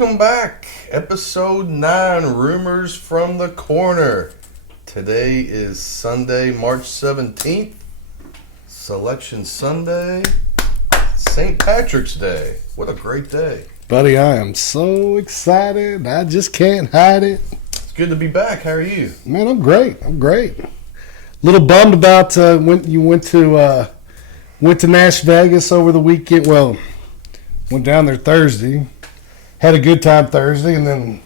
Welcome back. Episode 9, Rumors from the Korner. Today is Sunday, March 17th. Selection Sunday. St. Patrick's Day. What a great day. Buddy, I am so excited. I just can't hide it. It's good to be back. How are you? Man, I'm great. A little bummed about when you went to Nash Vegas over the weekend. Well, went down there Thursday. Had a good time Thursday, and then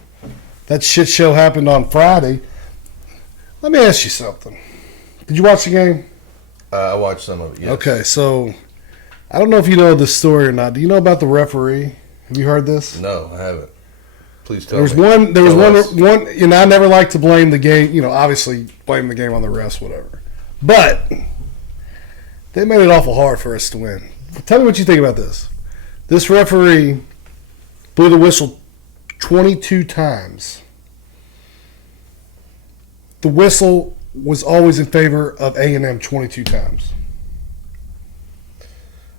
that shit show happened on Friday. Let me ask you something. Did you watch the game? I watched some of it, yes. Okay, so I don't know if you know the story or not. Do you know about the referee? Have you heard this? No, I haven't. Please tell me. There was one, and I never like to blame the game, obviously blame the game on the refs, whatever. But they made it awful hard for us to win. Tell me what you think about this. This referee blew the whistle 22 times. The whistle was always in favor of A&M 22 times.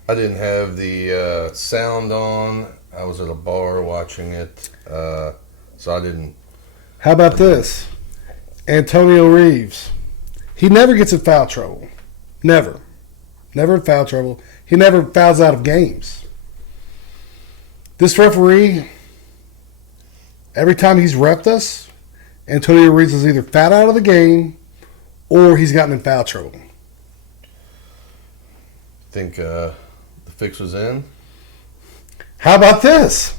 I didn't have the sound on. I was at a bar watching it, so I didn't. How about this? Antonio Reeves. He never gets in foul trouble. Never. Never in foul trouble. He never fouls out of games. This referee, every time he's repped us, Antonio Reeves is either fouled out of the game or he's gotten in foul trouble. Think the fix was in? How about this?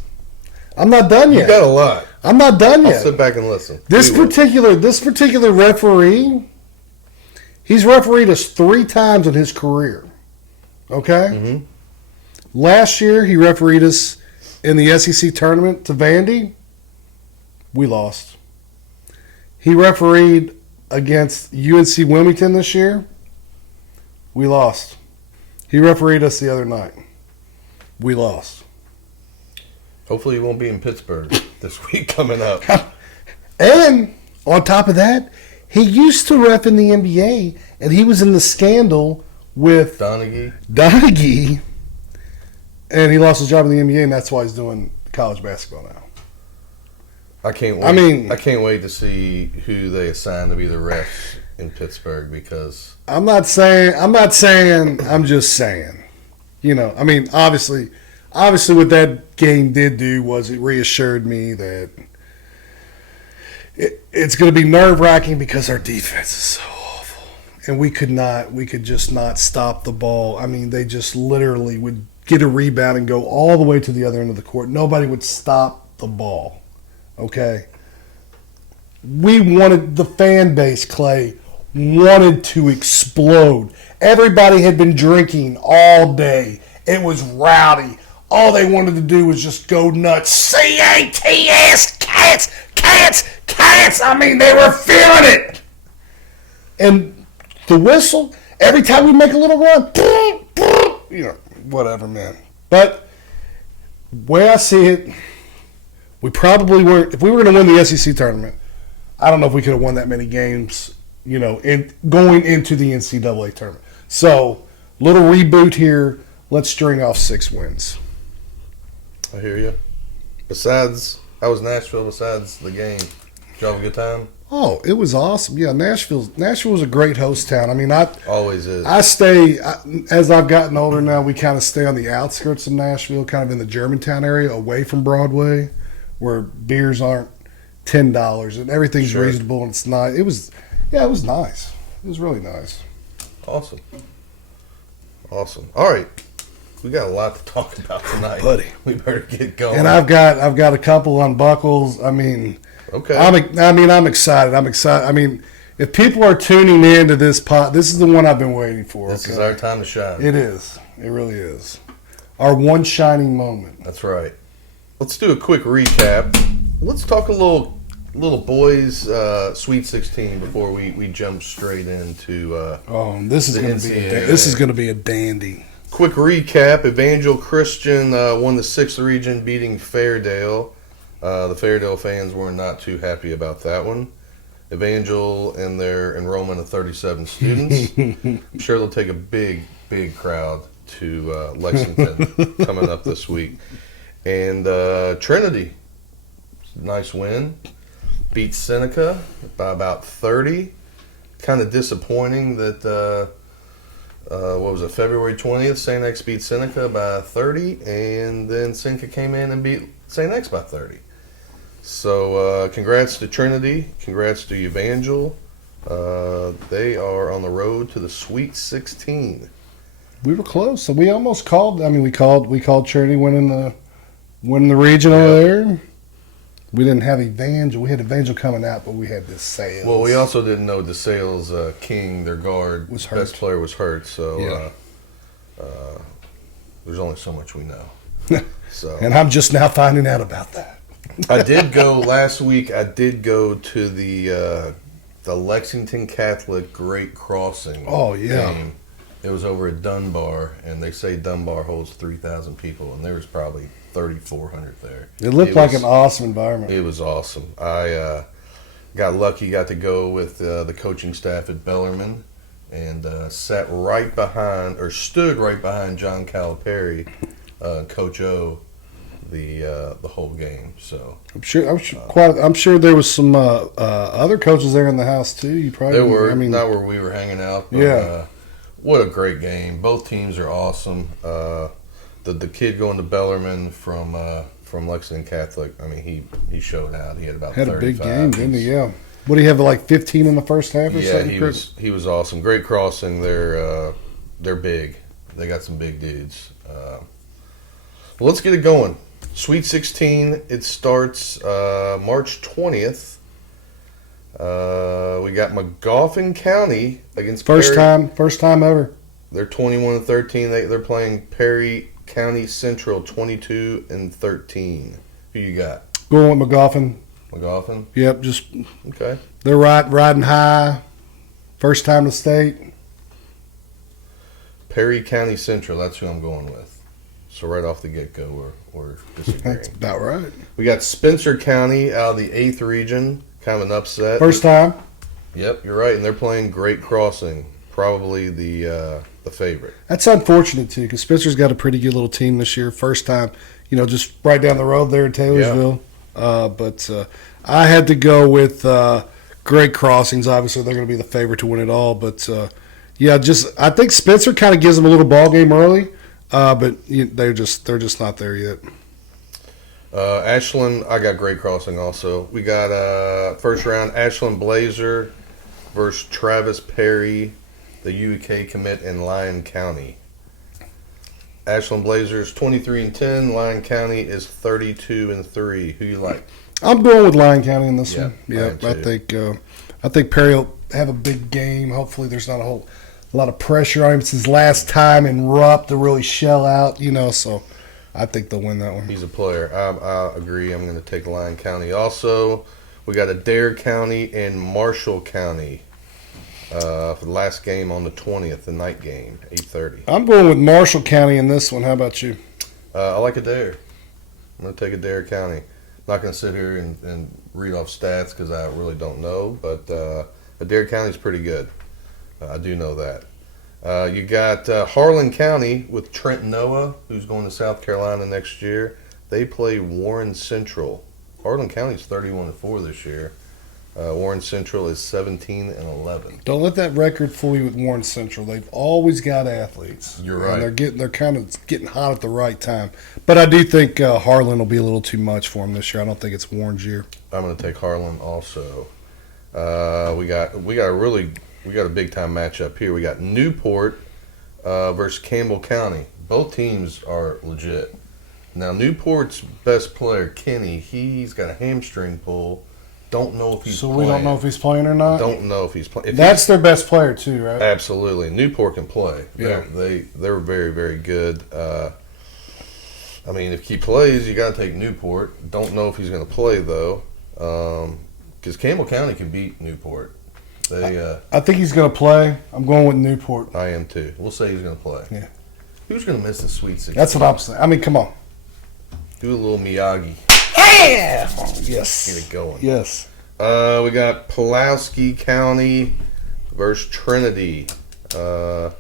I'm not done yet. You got a lot. I'm not done yet. I'll sit back and listen. This particular referee, he's refereed us 3 times in his career. Okay? Mm-hmm. Last year, he refereed us in the SEC tournament to Vandy. We lost. He refereed against UNC Wilmington this year. We lost. He refereed us the other night. We lost. Hopefully he won't be in Pittsburgh this week coming up. And on top of that, he used to ref in the NBA, and he was in the scandal with Donaghy, and he lost his job in the NBA, and that's why he's doing college basketball now. I can't wait. I can't wait to see who they assign to be the refs in Pittsburgh because I'm just saying. Obviously what that game did do was it reassured me that it's going to be nerve-wracking because our defense is so awful. And we could just not stop the ball. I mean, they just literally would get a rebound and go all the way to the other end of the court. Nobody would stop the ball. Okay? We wanted, the fan base, Clay, wanted to explode. Everybody had been drinking all day. It was rowdy. All they wanted to do was just go nuts. C-A-T-S, cats. I mean, they were feeling it. And the whistle, every time we make a little run, whatever, man. But the way I see it, we probably weren't. If we were going to win the SEC tournament, I don't know if we could have won that many games, in going into the NCAA tournament. So, little reboot here. Let's string off 6 wins. I hear you. How was Nashville besides the game? Did you have a good time? Oh, it was awesome. Yeah, Nashville was a great host town. I mean, always is. As I've gotten older now, we kind of stay on the outskirts of Nashville, kind of in the Germantown area, away from Broadway, where beers aren't $10 and everything's reasonable and it's nice. It was nice. It was really nice. Awesome. All right. We got a lot to talk about tonight, buddy. We better get going. And I've got a couple unbuckles. I mean, okay. I'm excited. I mean, if people are tuning in to this this is the one I've been waiting for. This is our time to shine. It is. It really is. Our one shining moment. That's right. Let's do a quick recap. Let's talk a little boys Sweet 16 before we jump straight into. This is going to be a dandy. Quick recap: Evangel Christian won the 6th region, beating Fairdale. The Fairdale fans were not too happy about that one. Evangel and their enrollment of 37 students. I'm sure they'll take a big crowd to Lexington coming up this week. And Trinity nice win. Beat Seneca by about 30. Kind of disappointing that, what was it, February 20th, St. X beat Seneca by 30, and then Seneca came in and beat St. X by 30. So congrats to Trinity. Congrats to Evangel. They are on the road to the Sweet 16. We were close. So we almost called. I mean, we called Trinity winning the region over there. We didn't have Evangel. We had Evangel coming out, but we had DeSales. Well, we also didn't know DeSales King, their guard, Was hurt. best player, was hurt. So Yeah. there's only so much we know. So And I'm just now finding out about that. I did go last week. I did go to the Lexington Catholic Great Crossing. Oh, yeah. game. It was over at Dunbar, and they say Dunbar holds 3,000 people, and there was probably 3,400 there. It looked like an awesome environment. It was awesome. I got lucky, got to go with the coaching staff at Bellarmine, and stood right behind John Calipari, Coach O, the whole game. So I'm sure there was some other coaches there in the house too. You probably there were, I mean, not where we were hanging out. But, Yeah. What a great game. Both teams are awesome. The kid going to Bellarmine from Lexington Catholic, I mean, he showed out. He had about had a 35. big game, didn't he? Yeah. What do you have, like 15 in the first half or Yeah, something? he was awesome. Great Crossing. They're big. They got some big dudes. Well, let's get it going. Sweet 16. It starts March 20th. We got McGoffin County against First Perry. time ever. They're 21-13. They're playing Perry County Central 22-13. Who you got? Going with McGoffin. McGoffin. Yep, just Okay. they're riding high. First time to state. Perry County Central. That's who I'm going with. So right off the get go, we're disagreeing. That's about right. We got Spencer County out of the 8th region. Kind of an upset. First time. Yep, you're right, and they're playing Great Crossing. Probably the favorite. That's unfortunate too, because Spencer's got a pretty good little team this year. First time, just right down the road there in Taylorsville. But I had to go with Great Crossings. Obviously, they're going to be the favorite to win it all. But I think Spencer kind of gives them a little ball game early, but they're just not there yet. Ashland, I got Great Crossing also. We got first round Ashland Blazer versus Travis Perry, the UK commit in Lyon County. Ashland Blazers 23-10. Lyon County is 32-3. Who you like? I'm going with Lyon County in this Yeah, one. Yeah, mine I think Perry will have a big game. Hopefully, there's not a lot of pressure on him. It's his last time in Rupp to really shell out. So I think they'll win that one. He's a player. I agree. I'm going to take Lyon County. Also, we got Adair County and Marshall County for the last game on the 20th, the night game, 8:30. I'm going with Marshall County in this one. How about you? I like Adair. I'm going to take Adair County. Not going to sit here and read off stats because I really don't know, but Adair County is pretty good. I do know that. You got Harlan County with Trent Noah, who's going to South Carolina next year. They play Warren Central. Harlan County's 31-4 this year. Warren Central is 17-11. Don't let that record fool you with Warren Central. They've always got athletes. You're right. And they're kind of getting hot at the right time. But I do think Harlan will be a little too much for them this year. I don't think it's Warren's year. I'm going to take Harlan also. We got a big time matchup here. We got Newport versus Campbell County. Both teams are legit. Now Newport's best player, Kenny, he's got a hamstring pull. Don't know if he's So playing. we don't know if he's playing or not? Don't know if he's playing. That's their best player too, right? Absolutely. Newport can play. Yeah. They're very, very good. I mean, if he plays, you got to take Newport. Don't know if he's going to play, though, because Campbell County can beat Newport. I think he's going to play. I'm going with Newport. I am, too. We'll say he's going to play. Yeah. Who's going to miss the Sweet 16? That's what I'm saying. I mean, come on. Do a little Miyagi. Yeah! Yes. Get it going. Yes. We got Pulaski County versus Trinity. Who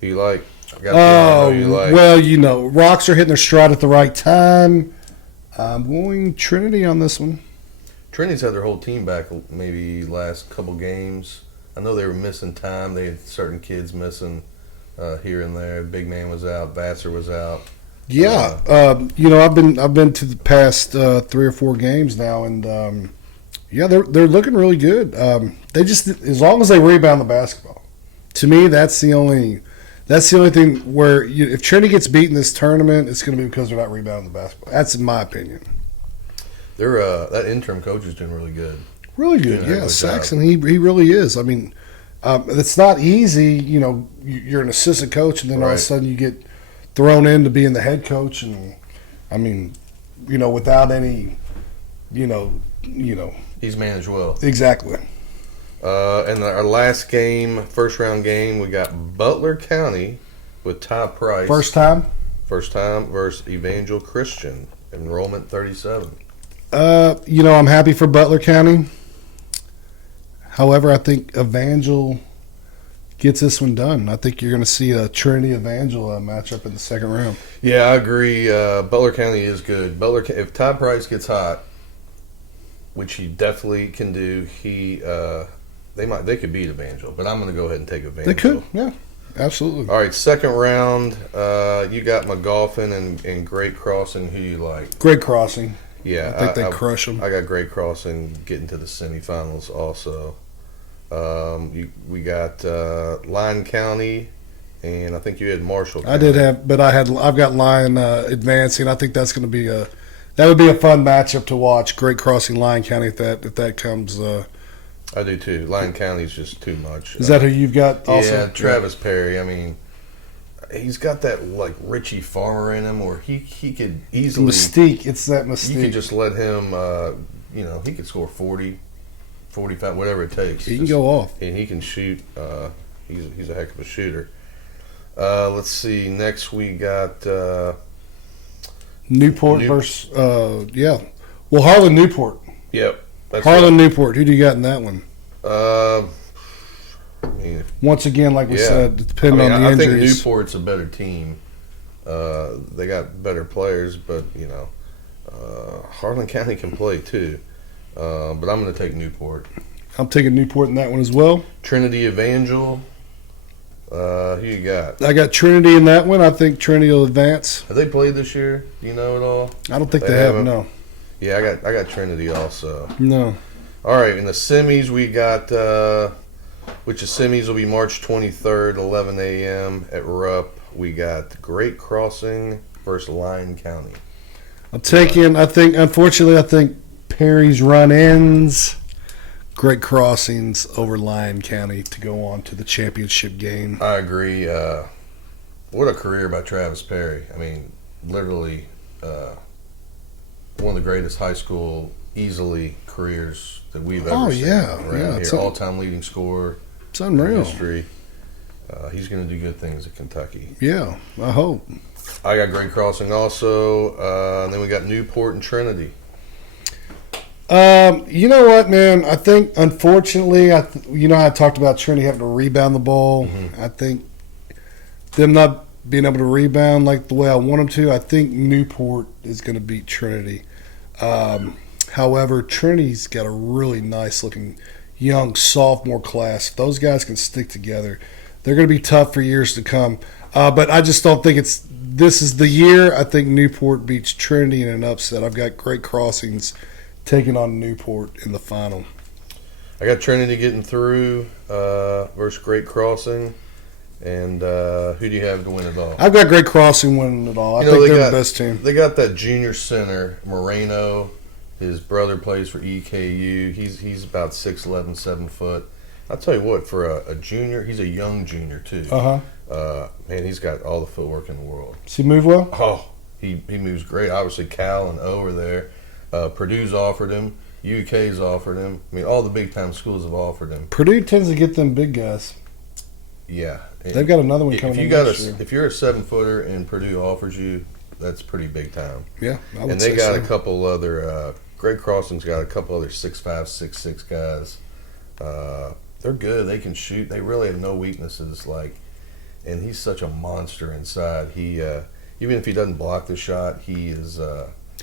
you like? I gotta figure out who you like. Well, Rocks are hitting their stride at the right time. I'm going Trinity on this one. Trinity's had their whole team back maybe last couple games. I know they were missing time. They had certain kids missing here and there. Big man was out. Vassar was out. Yeah, I've been to the past 3 or 4 games now, and yeah, they're looking really good. They just, as long as they rebound the basketball, to me that's the only thing where if Trinity gets beat in this tournament, it's going to be because they're not rebounding the basketball. That's in my opinion. They're that interim coach is doing really good. Really good, yeah. Saxon, he really is. I mean, it's not easy. You're an assistant coach, and then all of a sudden you get thrown in to being the head coach, and I mean, without any, He's managed well. Exactly. And our last game, first round game, we got Butler County with Ty Price. First time versus Evangel Christian, enrollment 37. I'm happy for Butler County. However, I think Evangel gets this one done. I think you're going to see a Trinity Evangel matchup in the second round. Yeah, I agree. Butler County is good. If Ty Price gets hot, which he definitely can do, they could beat Evangel, but I'm going to go ahead and take Evangel. They could, yeah, absolutely. All right, second round. You got McGolfin and Great Crossing. Who you like? Great Crossing. Yeah, I think they crush them. I got Great Crossing getting to the semifinals also. We got Lyon County, and I think you had Marshall County. I did have, but I've got Lyon advancing. I think that's going to be that would be a fun matchup to watch. Great Crossing, Lyon County, if that comes. I do too. Lyon County's just too much. Is that who you've got also? Yeah, Travis Perry. I mean, he's got that like Richie Farmer in him, or he could easily mystique. It's that mystique. You could just let him. He could score 40, 45, whatever it takes. He can go off, and he can shoot. He's a heck of a shooter. Let's see. Next we got Newport versus Well, Harlan Newport. Yep. Harlan Newport. Who do you got in that one? I mean, once again, like we said, depending on the injuries. I think Newport's a better team. They got better players, but Harlan County can play too. But I'm going to take Newport. I'm taking Newport in that one as well. Trinity Evangel. Who you got? I got Trinity in that one. I think Trinity will advance. Have they played this year? Do you know at all? I don't think they have. No. Yeah, I got Trinity also. No. All right, in the semis we got, which the semis will be March 23rd, 11 a.m. at Rupp. We got Great Crossing versus Lyon County. I'm taking. I think Perry's run-ins. Great Crossings over Lyon County to go on to the championship game. I agree. What a career by Travis Perry. I mean, literally one of the greatest high school, easily, careers that we've ever seen. Around here. All-time leading scorer. It's unreal. History. He's going to do good things at Kentucky. Yeah, I hope. I got Great Crossing also. And then we got Newport and Trinity. You know what, man? I think, unfortunately, I talked about Trinity having to rebound the ball. Mm-hmm. I think them not being able to rebound like the way I want them to, I think Newport is going to beat Trinity. However, Trinity's got a really nice-looking young sophomore class. If those guys can stick together, they're going to be tough for years to come. But I just don't think this is the year. I think Newport beats Trinity in an upset. I've got Great Crossings taking on Newport in the final. I got Trinity getting through versus Great Crossing. And who do you have to win it all? I've got Great Crossing winning it all. I think they're the best team. They got that junior center, Moreno. His brother plays for EKU. He's about 6'11", 7 foot. I'll tell you what, for a junior, he's a young junior too. Man, he's got all the footwork in the world. Does he move well? Oh, he moves great. Obviously, Cal and O are there. Purdue's offered him. UK's offered him. I mean, all the big-time schools have offered him. Purdue tends to get them big guys. Yeah. They've got another one coming next year. If you're a 7-footer and Purdue offers you, that's pretty big time. Yeah, I would and they say got so. a couple other Great Crossing's got a couple other 6'5", 6'6" guys. They're good. They can shoot. They really have no weaknesses. And he's such a monster inside. He even if he doesn't block the shot, he is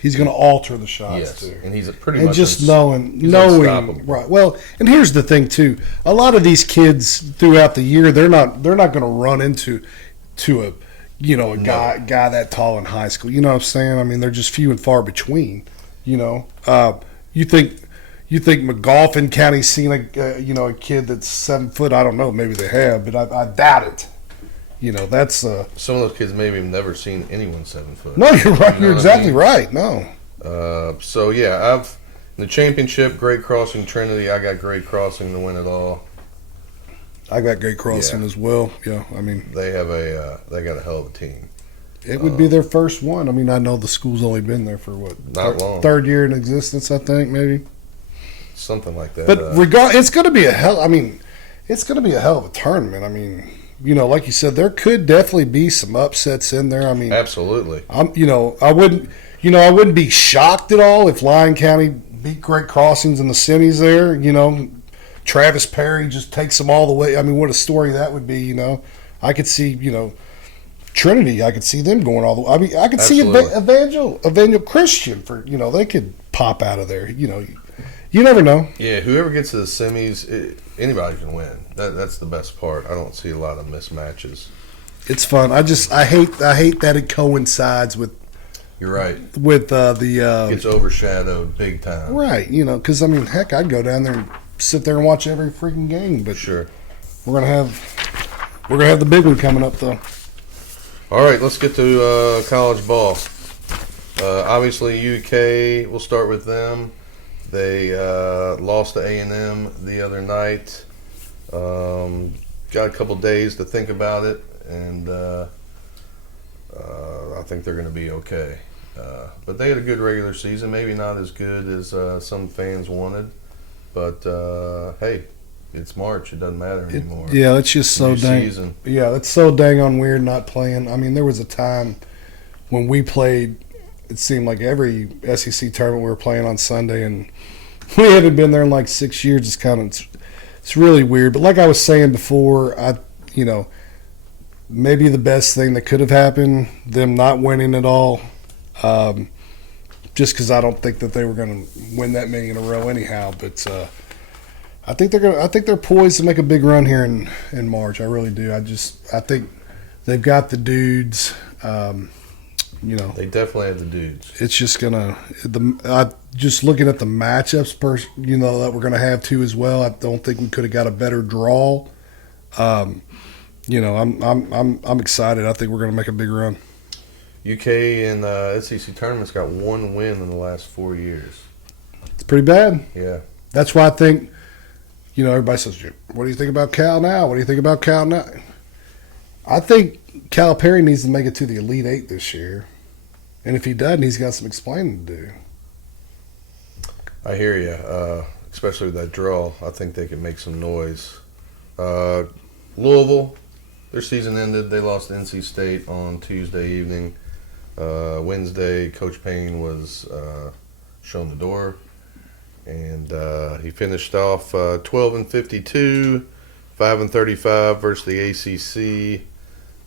He's going to alter the shots Yes, too. and he's pretty And much just he's knowing, unstoppable. right. Well, and here's the thing too. A lot of these kids throughout the year, they're not going to run into a guy that tall in high school. You know what I'm saying? I mean, they're just few and far between. You think McGoffin County's seen a kid that's 7 foot? I don't know. Maybe they have, but I doubt it. That's Some of those kids maybe have never seen anyone 7 foot. no. You're right. You know You're what exactly I mean? right. No. So yeah, I've in the championship, Great Crossing Trinity. I got Great Crossing to win it all. I got Great Crossing Yeah. as well. Yeah, I mean, They have they got a hell of a team. it would be their first one. I mean, I know the school's only been there for Not long. third year in existence, I think, maybe. Something like that. But it's going to be a hell. I mean, it's going to be a hell of a tournament. I mean, like you said, there could definitely be some upsets in there. I mean, absolutely. I wouldn't be shocked at all if Lyon County beat Great Crossings in the semis there. Travis Perry just takes them all the way. I mean, what a story that would be. I could see, Trinity. I could see them going all the way. I mean, I could Absolutely. see Evangel Christian for they could pop out of there. You never know. Yeah, whoever gets to the semis, anybody can win. That's the best part. I don't see a lot of mismatches. It's fun. I hate that it coincides with You're right. the Gets overshadowed big time. right. Because I mean, heck, I'd go down there and sit there and watch every freaking game. But Sure. we're gonna have the big one coming up though. All right, let's get to college ball. Obviously, UK. We'll start with them. They lost to A&M the other night. Got a couple days to think about it, and I think they're going to be okay. But they had a good regular season, maybe not as good as some fans wanted. But hey, it's March; it doesn't matter anymore. Yeah, it's just so New dang. season. Yeah, it's so dang on weird not playing. I mean, there was a time when we played. It seemed like every SEC tournament we were playing on Sunday, and we haven't been there in like 6 years. It's really weird. But like I was saying before, maybe the best thing that could have happened, them not winning at all, just because I don't think that they were going to win that many in a row anyhow. But I think they're poised to make a big run here in March. I really do. I think they've got the dudes. They definitely have the dudes. It's just just looking at the matchups, that we're gonna have too as well. I don't think we could have got a better draw. I'm excited. I think we're gonna make a big run. UK and SEC tournaments got one win in the last 4 years. It's pretty bad. Yeah. That's why I think, everybody says, "What do you think about Cal now? What do you think about Cal now?" I think Calipari needs to make it to the Elite Eight this year, and if he doesn't, he's got some explaining to do. I hear you, especially with that draw. I think they can make some noise. Louisville, their season ended. They lost to NC State on Tuesday evening. Wednesday, Coach Payne was shown the door, and he finished off 12-52, 5-35 versus the ACC,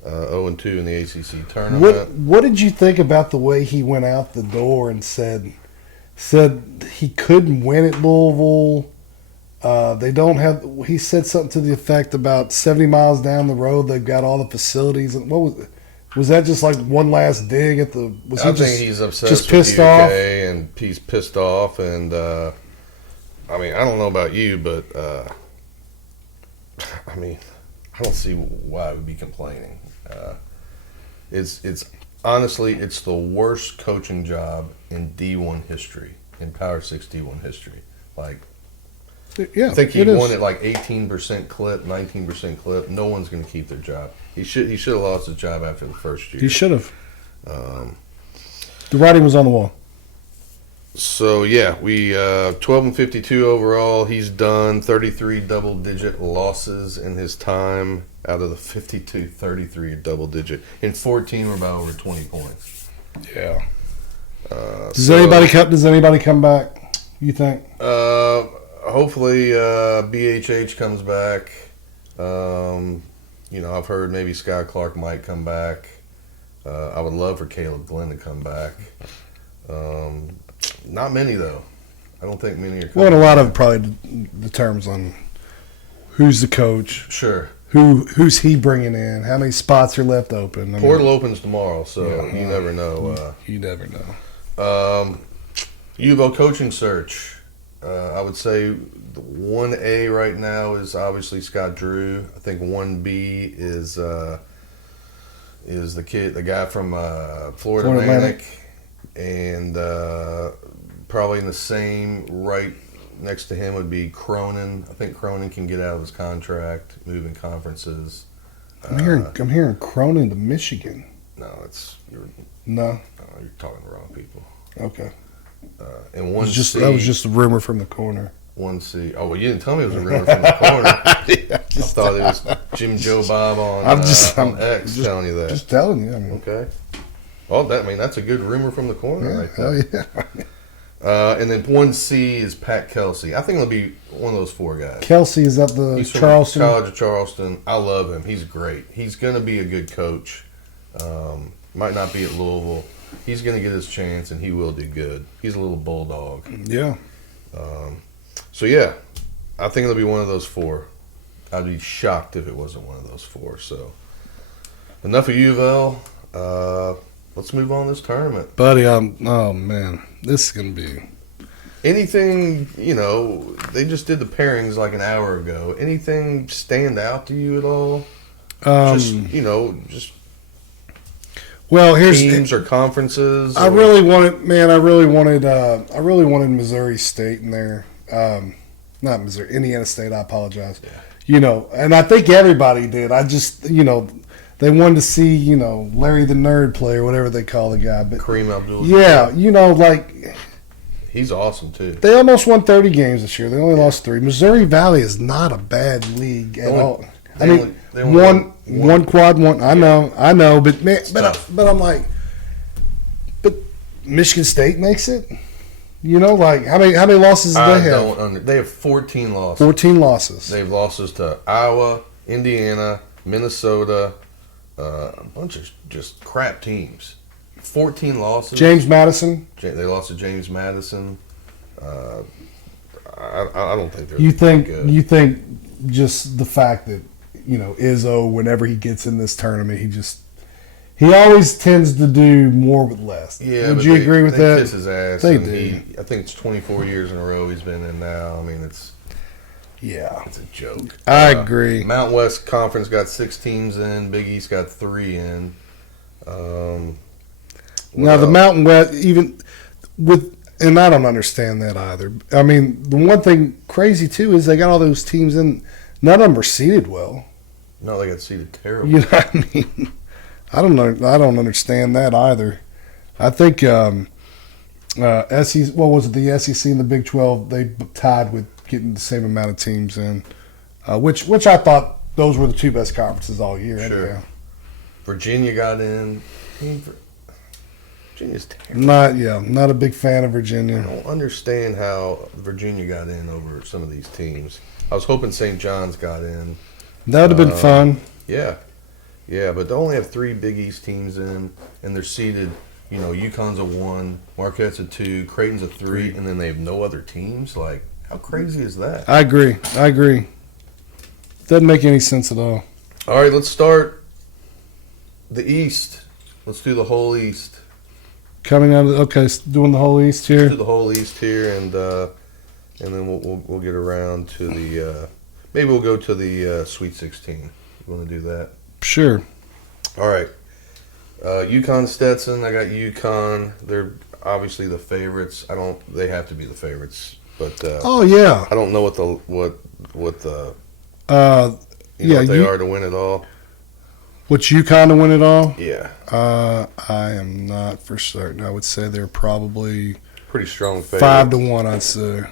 0-2 in the ACC tournament. What did you think about the way he went out the door and said he couldn't win at Louisville? They don't have. He said something to the effect about 70 miles down the road they've got all the facilities. And what was that? Just like one last dig at the? Was I he think he's obsessed just with pissed UK off? and he's pissed off. And I mean, I don't know about you, but I mean, I don't see why I would be complaining. It's honestly, it's the worst coaching job in D1 history, in Power 6 D1 history. Like, Yeah, I think he it is. won at like 18% clip, 19% clip. No one's going to keep their job. He should have lost his job after the first year. He should have. The writing was on the wall. So yeah, we 12-52 overall. He's done 33 double-digit losses in his time out of the 52, 33 double-digit. In 14, we're about over 20 points. Yeah. Does anybody come back? You think? Hopefully, BHH comes back. I've heard maybe Sky Clark might come back. I would love for Caleb Glenn to come back. Not many though. I don't think many are. Well, and a lot of it probably determines on who's the coach, Sure. who's he bringing in, how many spots are left open. Portal opens tomorrow, so Yeah, you never know. You never know. U of L coaching search. I would say the 1A right now is obviously Scott Drew. I think 1B is the guy from Florida Atlantic, and probably in the same right next to him would be Cronin. I think Cronin can get out of his contract, moving conferences. I'm hearing Cronin to Michigan. No, No. you're talking to the wrong people. Okay. And one That was just a rumor from the corner. 1C. Oh, well, you didn't tell me it was a rumor from the corner. I thought it was Jim Joe Bob on X telling you that. Just telling you. I mean, Okay. Well, that's a good rumor from the corner right hell there. yeah. And then 1C is Pat Kelsey. I think it'll be one of those four guys. Kelsey, is that the He's from Charleston? College of Charleston. I love him. He's great. He's going to be a good coach. Might not be at Louisville. He's going to get his chance, and he will do good. He's a little bulldog. Yeah. So, yeah, I think it'll be one of those four. I'd be shocked if it wasn't one of those four. So, enough of U of L. Let's move on to this tournament. Buddy, oh, man. This is going to be... Anything, they just did the pairings like an hour ago. Anything stand out to you at all? Just well, here's teams or conferences. I really wanted Missouri State in there. Not Missouri, Indiana State. I apologize. Yeah. And I think everybody did. I just, they wanted to see, Larry the Nerd play or whatever they call the guy. But Kareem Abdul. Yeah, he's awesome too. They almost won 30 games this year. They only lost 3. Missouri Valley is not a bad league at all. They won one quad one. I know, but I'm like, but Michigan State makes it. How many losses do they have? They have 14 losses. 14 losses. They have losses to Iowa, Indiana, Minnesota, a bunch of just crap teams. 14 losses. James Madison. They lost to James Madison. I don't think they're. Good. You think just the fact that Izzo, whenever he gets in this tournament, he always tends to do more with less. Yeah, would you agree with that? They kiss his ass. They do. I think it's 24 years in a row he's been in now. I mean, it's a joke. I agree. Mountain West Conference got 6 teams in. Big East got 3 in. Now the Mountain West, and I don't understand that either. I mean, the one thing crazy too is they got all those teams in. None of them are seeded well. No, they got seeded terribly. You know what I mean? I don't understand that either. I think SEC. What was it? The SEC and the Big 12 they tied with getting the same amount of teams in, which I thought those were the 2 best conferences all year. Sure. Anyhow. Virginia got in. Virginia's terrible. Not a big fan of Virginia. I don't understand how Virginia got in over some of these teams. I was hoping St. John's got in. That would have been fun. Yeah, but they only have 3 Big East teams in, and they're seeded. UConn's a 1, Marquette's a 2, Creighton's a 3, and then they have no other teams. Like, how crazy is that? I agree. Doesn't make any sense at all. All right, let's start the East. Let's do the whole East. Coming out of doing the whole East here. Let's do the whole East here, and then we'll get around to the maybe we'll go to the Sweet 16. You want to do that? Sure. All right. UConn Stetson. I got UConn. They're obviously the favorites. They have to be the favorites, but oh yeah. I don't know what they are to win it all. What's UConn to win it all? Yeah. I am not for certain. I would say they're probably pretty strong favorites. 5 to 1. I'd say.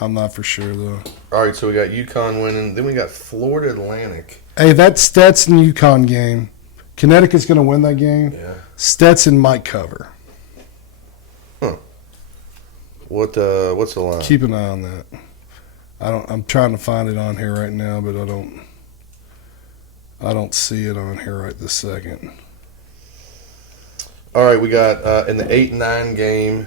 I'm not for sure though. All right, so we got UConn winning. Then we got Florida Atlantic. Hey, that Stetson UConn game. Connecticut's going to win that game. Yeah. Stetson might cover. Huh. What's the line? Keep an eye on that. I'm trying to find it on here right now, but I don't see it on here right this second. All right, we got in the 8-9 game,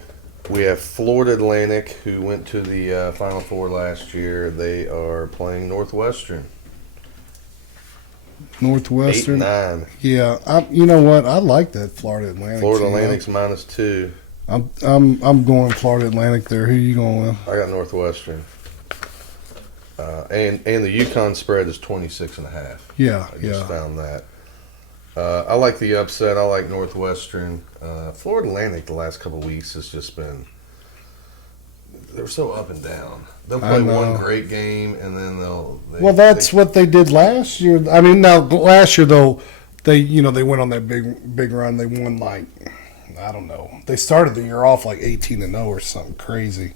we have Florida Atlantic, who went to the Final Four last year. They are playing Northwestern. Northwestern. 8-9. Yeah, you know what? I like that Florida Atlantic. Florida team. Atlantic's -2. I'm going Florida Atlantic there. Who you going with? I got Northwestern. And the UConn spread is 26.5. Yeah, I just found that. I like the upset. I like Northwestern. Florida Atlantic the last couple of weeks has just been, they're so up and down. They'll play one great game and then that's what they did last year. I mean, now last year though, they went on that big run. They won like, I don't know. They started the year off like 18-0 or something crazy.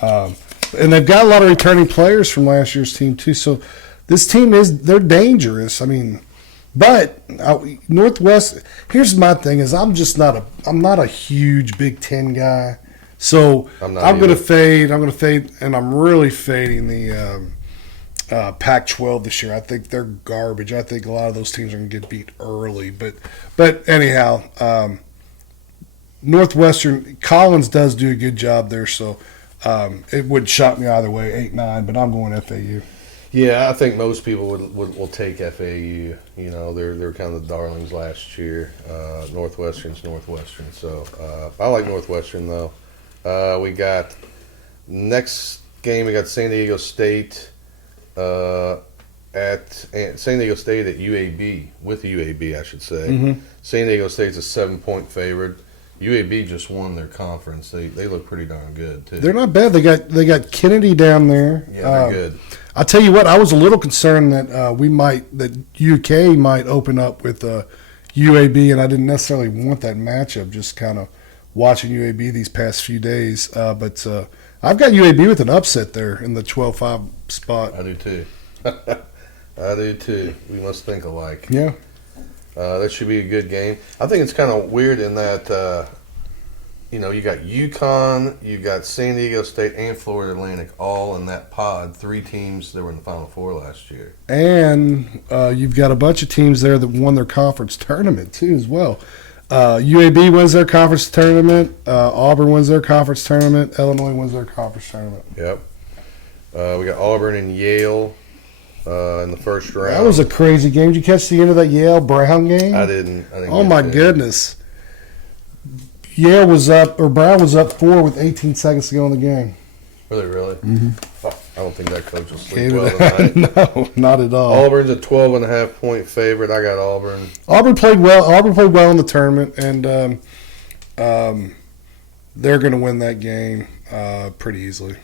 And they've got a lot of returning players from last year's team too. So this team they're dangerous. I mean, but Northwest. Here's my thing: is I'm not a huge Big Ten guy. So I'm going to fade. And I'm really fading the Pac-12 this year. I think they're garbage. I think a lot of those teams are going to get beat early. But anyhow, Northwestern Collins does do a good job there. So. It would shock me either way, 8-9, but I'm going FAU. Yeah, I think most people will take FAU. You know, they're kind of the darlings last year. Northwestern's Northwestern, so I like Northwestern though. We got next game. We got San Diego State at San Diego State at UAB with UAB, I should say. Mm-hmm. San Diego State's a 7-point favorite. UAB just won their conference. They look pretty darn good too. They're not bad. They got Kennedy down there. Yeah, they're good. I'll tell you what. I was a little concerned that that UK might open up with UAB, and I didn't necessarily want that matchup. Just kind of watching UAB these past few days, but I've got UAB with an upset there in the 12-5 spot. I do too. I do too. We must think alike. Yeah. That should be a good game. I think it's kind of weird in that, you got UConn, you've got San Diego State, and Florida Atlantic all in that pod. 3 teams that were in the Final Four last year. And you've got a bunch of teams there that won their conference tournament, too, as well. UAB wins their conference tournament. Auburn wins their conference tournament. Illinois wins their conference tournament. Yep. We got Auburn and Yale. In the first round. That was a crazy game. Did you catch the end of that Yale-Brown game? I didn't oh, my goodness. Brown was up 4 with 18 seconds to go in the game. Were they really? Mm-hmm. Oh, I don't think that coach will sleep well tonight. No, not at all. Auburn's a 12.5-point favorite. I got Auburn. Auburn played well in the tournament, and they're going to win that game pretty easily.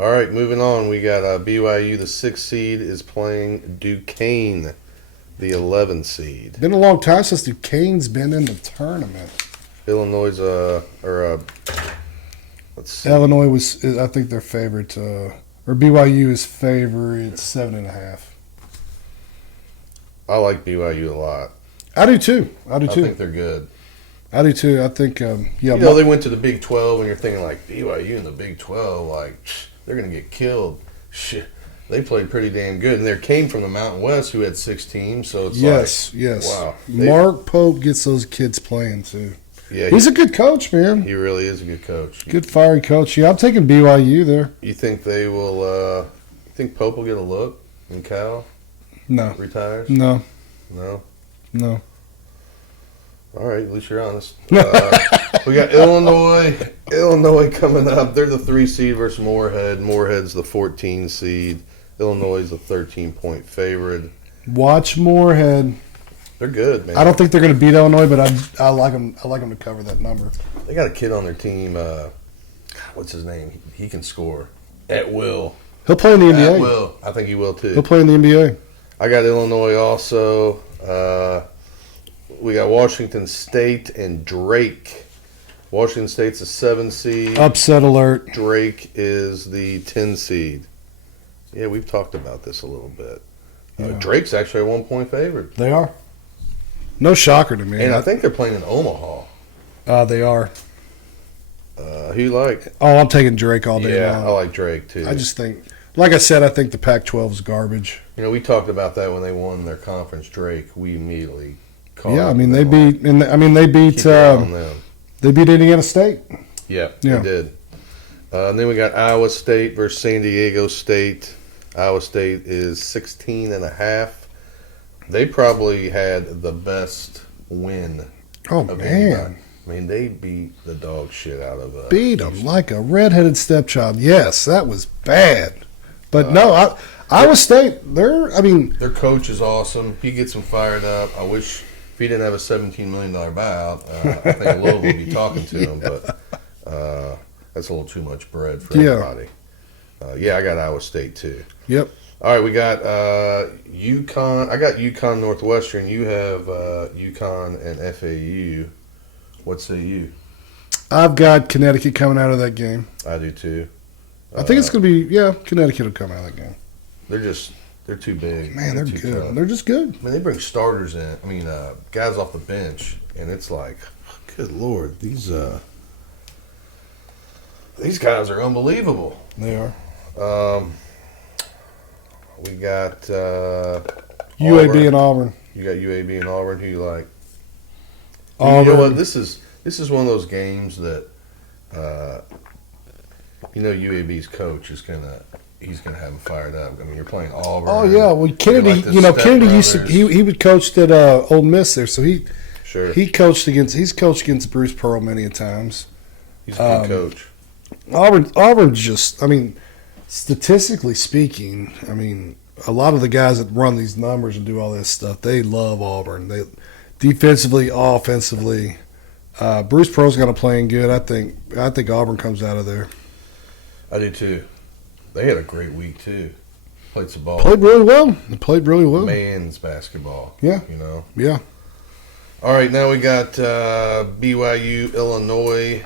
All right, moving on. We got BYU, the 6th seed, is playing Duquesne, the 11 seed. Been a long time since Duquesne's been in the tournament. Illinois, let's see. Illinois I think they're favorite, or BYU is favorite 7.5. I like BYU a lot. I do too. I think they're good. I do too. I think, they went to the Big 12, and you're thinking like BYU in the Big 12, like they're going to get killed. Shit, they played pretty damn good, and they came from the Mountain West, who had 6 teams. So it's yes. Wow. Mark Pope gets those kids playing too. Yeah, he's a good coach, man. He really is a good coach. Good fiery coach. Yeah, I'm taking BYU there. You think they will? You think Pope will get a look when Cal? No. Retires? No. No. All right, at least you're honest. We got Illinois. Illinois coming up. They're the 3 seed versus Moorhead. Moorhead's the 14 seed. Illinois is a 13-point favorite. Watch Moorhead. They're good, man. I don't think they're going to beat Illinois, but I like them. I like them to cover that number. They got a kid on their team. What's his name? He can score at will. He'll play in the NBA. At will. I think he will too. He'll play in the NBA. I got Illinois also. We got Washington State and Drake. Washington State's a 7 seed. Upset alert. Drake is the 10 seed. Yeah, we've talked about this a little bit. Yeah. Drake's actually a 1-point favorite. They are. No shocker to me. And I think they're playing in Omaha. They are. Who you like? Oh, I'm taking Drake all day long. I like Drake too. I just think, like I said, I think the Pac-12 is garbage. We talked about that when they won their conference. Drake, we immediately Yeah, I mean they beat they beat Indiana State. Yeah, they did. And then we got Iowa State versus San Diego State. Iowa State is 16.5. They probably had the best win. Oh of man! anybody. I mean, they beat the dog shit out of beat them like a redheaded stepchild. Yes, that was bad. But no, Iowa State. Their coach is awesome. He gets them fired up. I wish if he didn't have a $17 million buyout, I think Louisville would be talking to him. But that's a little too much bread for everybody. I got Iowa State too. Yep. All right, we got UConn. I got UConn Northwestern. You have UConn and FAU. What say you? I've got Connecticut coming out of that game. I do too. I think it's going to be, Connecticut will come out of that game. They're too big. Man, they're good. Tough. They're just good. I mean, they bring starters in. I mean, guys off the bench, and it's like, good Lord, these guys are unbelievable. They are. We got UAB Auburn. and Auburn. You got UAB and Auburn. Who you like? Auburn. You know what? This is one of those games that UAB's coach is he's gonna have them fired up. I mean, you're playing Auburn. Oh yeah, well Kennedy, Kennedy used to he would coached at Ole Miss there, so he's coached against Bruce Pearl many a times. He's a good coach. Auburn's just, I mean, statistically speaking, I mean, a lot of the guys that run these numbers and do all this stuff, they love Auburn. They defensively, offensively. Bruce Pearl's got to playing good. I think Auburn comes out of there. I do too. They had a great week too. Played some ball. Played really well. They played really well. Man's basketball. Yeah. Yeah. All right, now we got BYU, Illinois.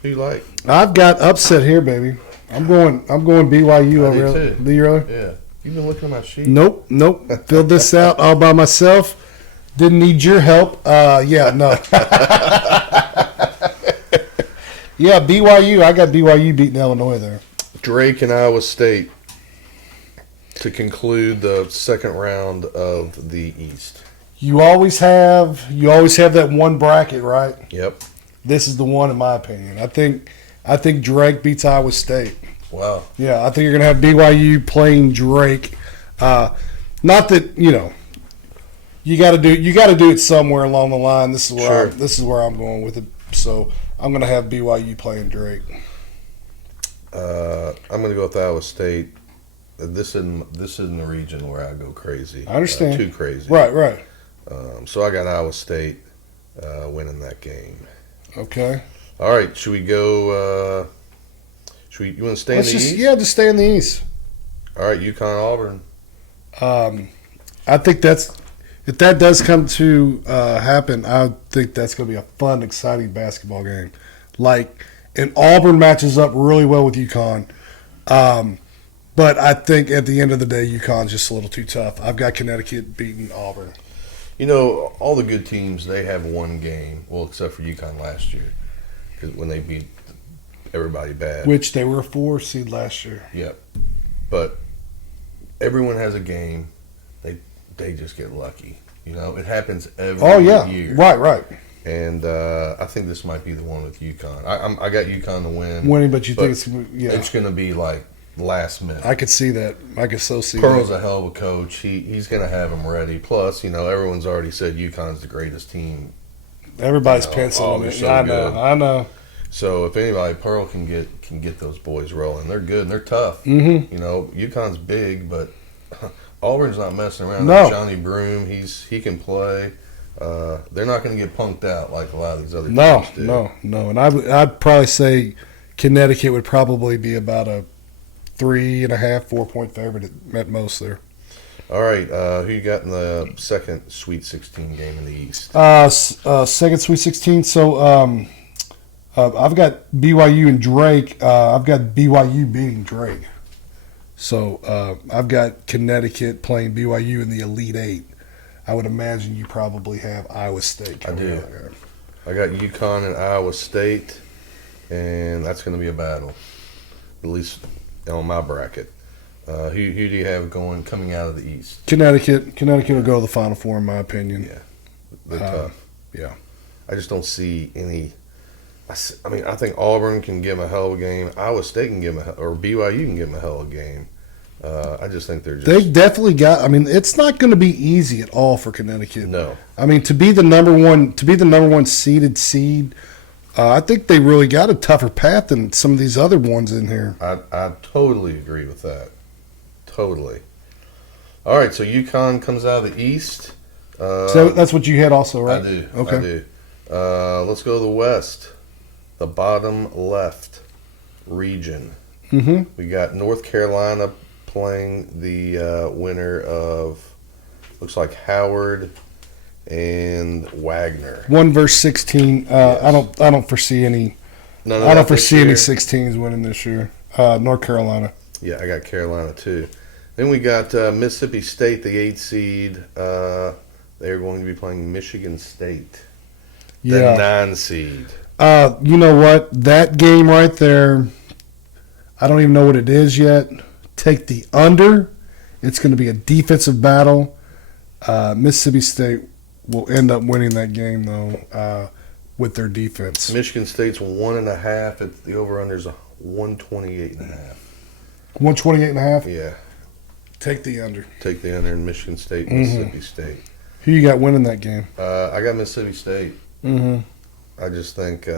Who you like? I've got upset here, baby. I'm going BYU over. Do you really? Yeah. You've been looking at my sheet. Nope. Filled this out all by myself. Didn't need your help. No. Yeah, BYU. I got BYU beating Illinois there. Drake and Iowa State to conclude the second round of the East. You always have that one bracket, right? Yep. This is the one, in my opinion. I think Drake beats Iowa State. Wow. Yeah, I think you're going to have BYU playing Drake. Not that you got to do it somewhere along the line. This is where I'm going with it. So I'm going to have BYU playing Drake. I'm going to go with Iowa State. This isn't the region where I go crazy. I understand. Too crazy. Right. So I got Iowa State winning that game. Okay. All right. Should we go? You want to stay in the East? Yeah, just stay in the East. All right. UConn Auburn. I think if that does come to happen, I think that's going to be a fun, exciting basketball game. And Auburn matches up really well with UConn. But I think at the end of the day, UConn's just a little too tough. I've got Connecticut beating Auburn. All the good teams, they have one game. Well, except for UConn last year, because when they beat everybody bad. Which they were a 4 seed last year. Yep. But everyone has a game. They just get lucky. It happens every year. Right. And I think this might be the one with UConn. I got UConn to win. Winning, but think it's going to be like last minute. I could see that. I could so see Pearl's that. a hell of a coach. He's going to have them ready. Plus, everyone's already said UConn's the greatest team. Everybody's penciling it. So I know. So if anybody, Pearl can get those boys rolling. They're good and they're tough. Mm-hmm. UConn's big, but Auburn's not messing around. No. Johnny Broome, he can play. They're not going to get punked out like a lot of these other teams do. No. And I'd probably say Connecticut would probably be about a 3.5, 4 point favorite at most there. All right, who you got in the second Sweet 16 game in the East? Second Sweet 16. So I've got BYU and Drake. I've got BYU beating Drake. So I've got Connecticut playing BYU in the Elite Eight. I would imagine you probably have Iowa State. I do. I got UConn and Iowa State, and that's going to be a battle, at least on my bracket. Who do you have coming out of the East? Connecticut will go to the Final Four, in my opinion. Yeah, they're tough. Yeah. I just don't see any. I mean, I think Auburn can give them a hell of a game. Iowa State can give them or BYU can give them a hell of a game. I just think they're just. They definitely got. I mean, it's not going to be easy at all for Connecticut. No. I mean, to be the number one seed. I think they really got a tougher path than some of these other ones in here. I totally agree with that. Totally. All right, so UConn comes out of the East. So that's what you had also, right? I do. Okay. I do. Let's go to the West. The bottom left region. Mm-hmm. We got North Carolina playing the winner of, looks like Howard and Wagner. 1 versus 16. Yes. I don't foresee any. None of I that don't this foresee any year? 16s winning this year. North Carolina. Yeah, I got Carolina too. Then we got Mississippi State, the 8th seed. They're going to be playing Michigan State, the Yeah. 9 seed. You know what? That game right there, I don't even know what it is yet. Take the under. It's going to be a defensive battle. Mississippi State will end up winning that game, though, with their defense. Michigan State's 1.5. The over/under is 128.5. 128.5. Yeah, Take the under. take the under in Michigan State, Mm-hmm. Mississippi State. Who you got winning that game? I got Mississippi State. Mm-hmm. I just think,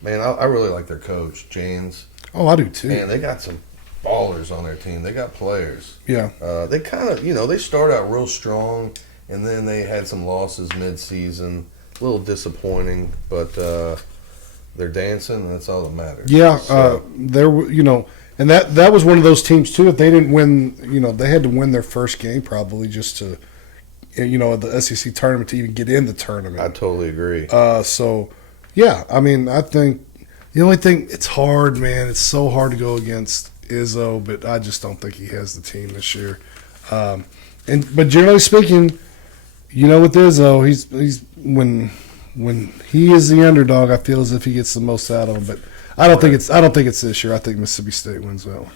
man, I really like their coach, Jans. Oh, I do too. Man, they got some ballers on their team. They got players. Yeah. They kind of, they start out real strong, and then they had some losses mid-season. A little disappointing, but they're dancing, and that's all that matters. Yeah. So, There were, and that was one of those teams too. If they didn't win, they had to win their first game probably just to, the SEC tournament to even get in the tournament. I totally agree. So, yeah, I mean, I think the only thing, it's hard, man. It's so hard to go against Izzo, but I just don't think he has the team this year. But generally speaking, with Izzo, he's when he is the underdog, I feel as if he gets the most out of him. But I don't think it's this year. I think Mississippi State wins that one.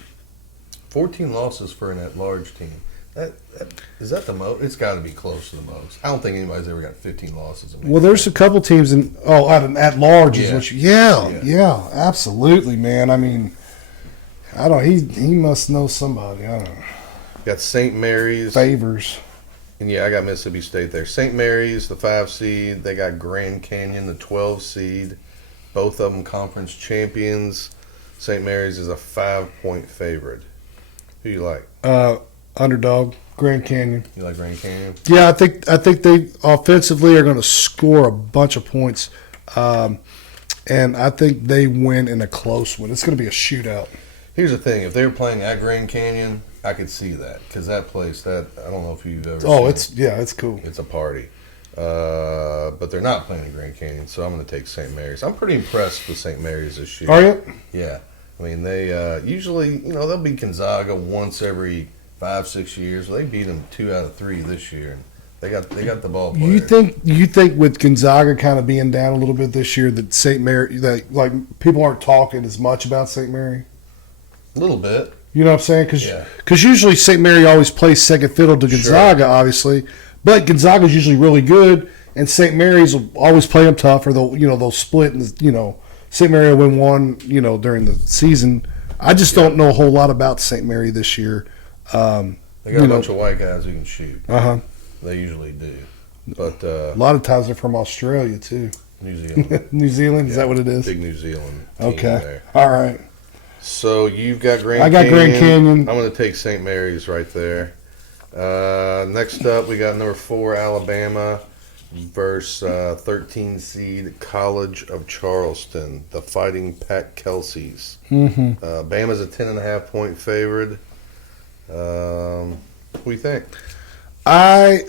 14 losses for an at-large team. Is that the most? It's got to be close to the most. I don't think anybody's ever got 15 losses. Well, there's a couple teams at large is Yeah. what yeah, absolutely, man. I mean, I don't. He must know somebody. I don't know. Got St. Mary's. Favors. And yeah, I got Mississippi State there. St. Mary's, the 5 seed. They got Grand Canyon, the 12 seed. Both of them conference champions. St. Mary's is a 5-point favorite. Who you like? Underdog, Grand Canyon. You like Grand Canyon? Yeah, I think they offensively are going to score a bunch of points, and I think they win in a close one. It's going to be a shootout. Here's the thing: if they were playing at Grand Canyon, I could see that because that place, I don't know if you've ever. seen it's cool. It's a party. But they're not playing at Grand Canyon, so I'm going to take St. Mary's. I'm pretty impressed with St. Mary's this year. Are you? Yeah. I mean, they usually, they'll beat Gonzaga once every 5-6 years. Well, they beat them 2 out of 3 this year. They got the ball players. You think with Gonzaga kind of being down a little bit this year that St. Mary, that like people aren't talking as much about St. Mary? A little bit. You know what I'm saying? Yeah. Because usually St. Mary always plays second fiddle to Gonzaga, obviously, but Gonzaga's usually really good, and St. Mary's will always play them tough, or they'll split, and St. Mary will win one, during the season. I just don't know a whole lot about St. Mary this year. They got a bunch of white guys who can shoot. Uh-huh. They usually do. But A lot of times they're from Australia, too. New Zealand. New Zealand? Is that what it is? Big New Zealand team Okay. there. All right. So you've got Grand I got Canyon. Grand Canyon. I'm going to take St. Mary's right there. Next up, we got number 4, Alabama versus 13 seed College of Charleston, the Fighting Pat Kelseys. Mm-hmm. Bama's a 10.5-point favorite. What do you think? I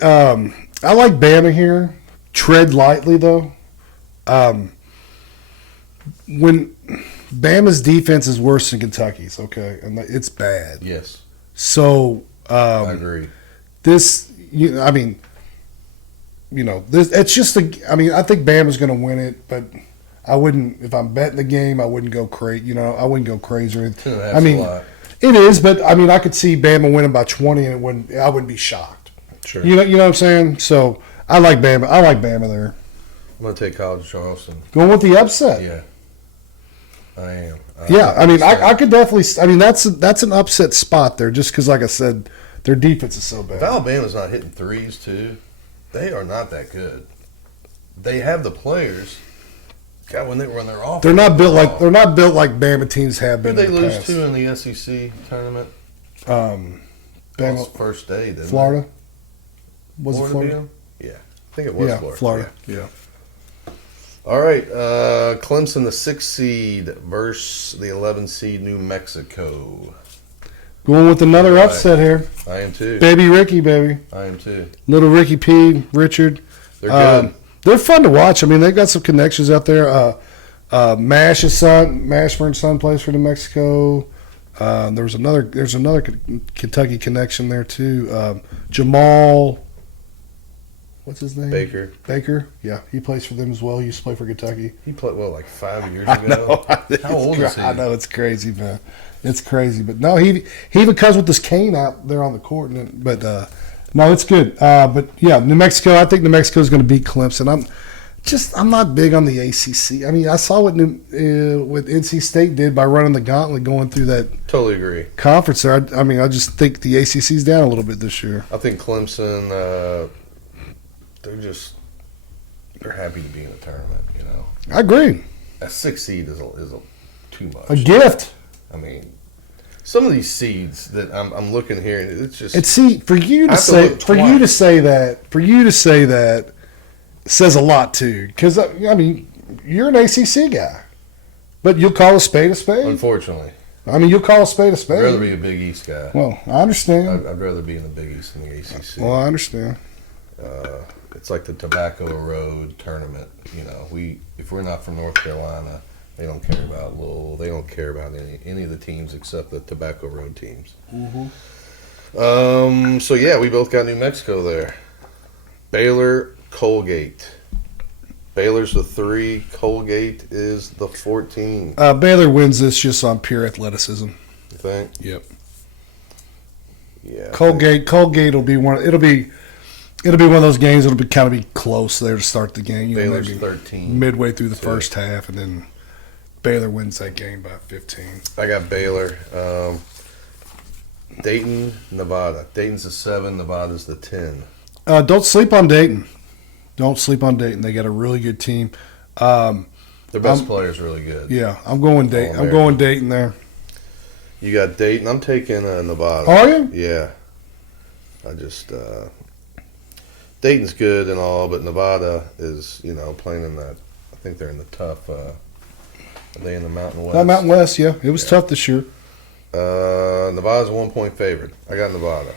like Bama here. Tread lightly, though. When Bama's defense is worse than Kentucky's, okay, and it's bad. Yes, So I agree. this, this. It's just I think Bama's going to win it, but I wouldn't. If I'm betting the game, I wouldn't go crazy. I wouldn't go crazy. That's I mean, a lot. It is, but I mean, I could see Bama winning by 20, and I wouldn't be shocked. Sure. You know what I'm saying? So I like Bama. I like Bama there. I'm going to take College of Charleston. Going with the upset. Yeah. I am. I mean, I could definitely. I mean, that's an upset spot there, just because, like I said, their defense is so bad. If Alabama's not hitting threes too, they are not that good. They have the players. God, when they're off, they're not built like Bama teams have Who been. did they in the lose past. to in the SEC tournament? Bama, First day, didn't Florida. Was Florida it Florida? beat 'em? Yeah, I think it was Yeah, Florida. Florida. Yeah. All right, Clemson, the 6 seed versus the 11 seed New Mexico. Going with another Right. upset here. I am too. Baby Ricky, baby. I am too. Little Ricky P, Richard. They're good. They're fun to watch. I mean, they've got some connections out there. Mashburn's son plays for New Mexico. There's another Kentucky connection there too. Jamal, what's his name? Baker. Yeah, he plays for them as well. He used to play for Kentucky. He played like 5 years I ago. know. How old is he? I know, it's crazy, man. It's crazy, but no, he even comes with this cane out there on the court. But no, it's good. But yeah, New Mexico. I think New Mexico is going to beat Clemson. I'm not big on the ACC. I mean, I saw what NC State did by running the gauntlet, going through that Totally agree. conference there. I mean, I just think the ACC's down a little bit this year. I think Clemson, they're happy to be in the tournament. You know, I agree. a 6 seed is too much. A gift. I mean, some of these seeds that I'm looking here, it's just. And see, for you I to have to say look for you to say that says a lot too. Because I mean, you're an ACC guy, but you'll call a spade a spade. Unfortunately, I mean, you'll call a spade a spade. I'd rather be a Big East guy. Well, I understand. I'd rather be in the Big East than the ACC. Well, I understand. It's like the Tobacco Road tournament. You know, if we're not from North Carolina, they don't care about Louisville. They don't care about any of the teams except the Tobacco Road teams. Mm-hmm. So yeah, we both got New Mexico there. Baylor, Colgate. Baylor's the 3. Colgate is the 14. Baylor wins this just on pure athleticism. You think? Yep. Yeah. Colgate will be one. It'll be one of those games. It'll be kind of be close there to start the game. You know, Baylor's maybe 13. midway through the first half, and then Baylor wins that game by 15. I got Baylor. Dayton, Nevada. Dayton's the 7. Nevada's the 10. Don't sleep on Dayton. Don't sleep on Dayton. They got a really good team. Their best player's really good. Yeah, I'm going Dayton. I'm going Dayton there. You got Dayton. I'm taking Nevada. Are you? Yeah. I just Dayton's good and all, but Nevada is playing in that. I think they're in the tough. Are they in the Mountain West? Mountain West. Yeah, it was tough this year. Nevada's a 1-point favorite. I got Nevada.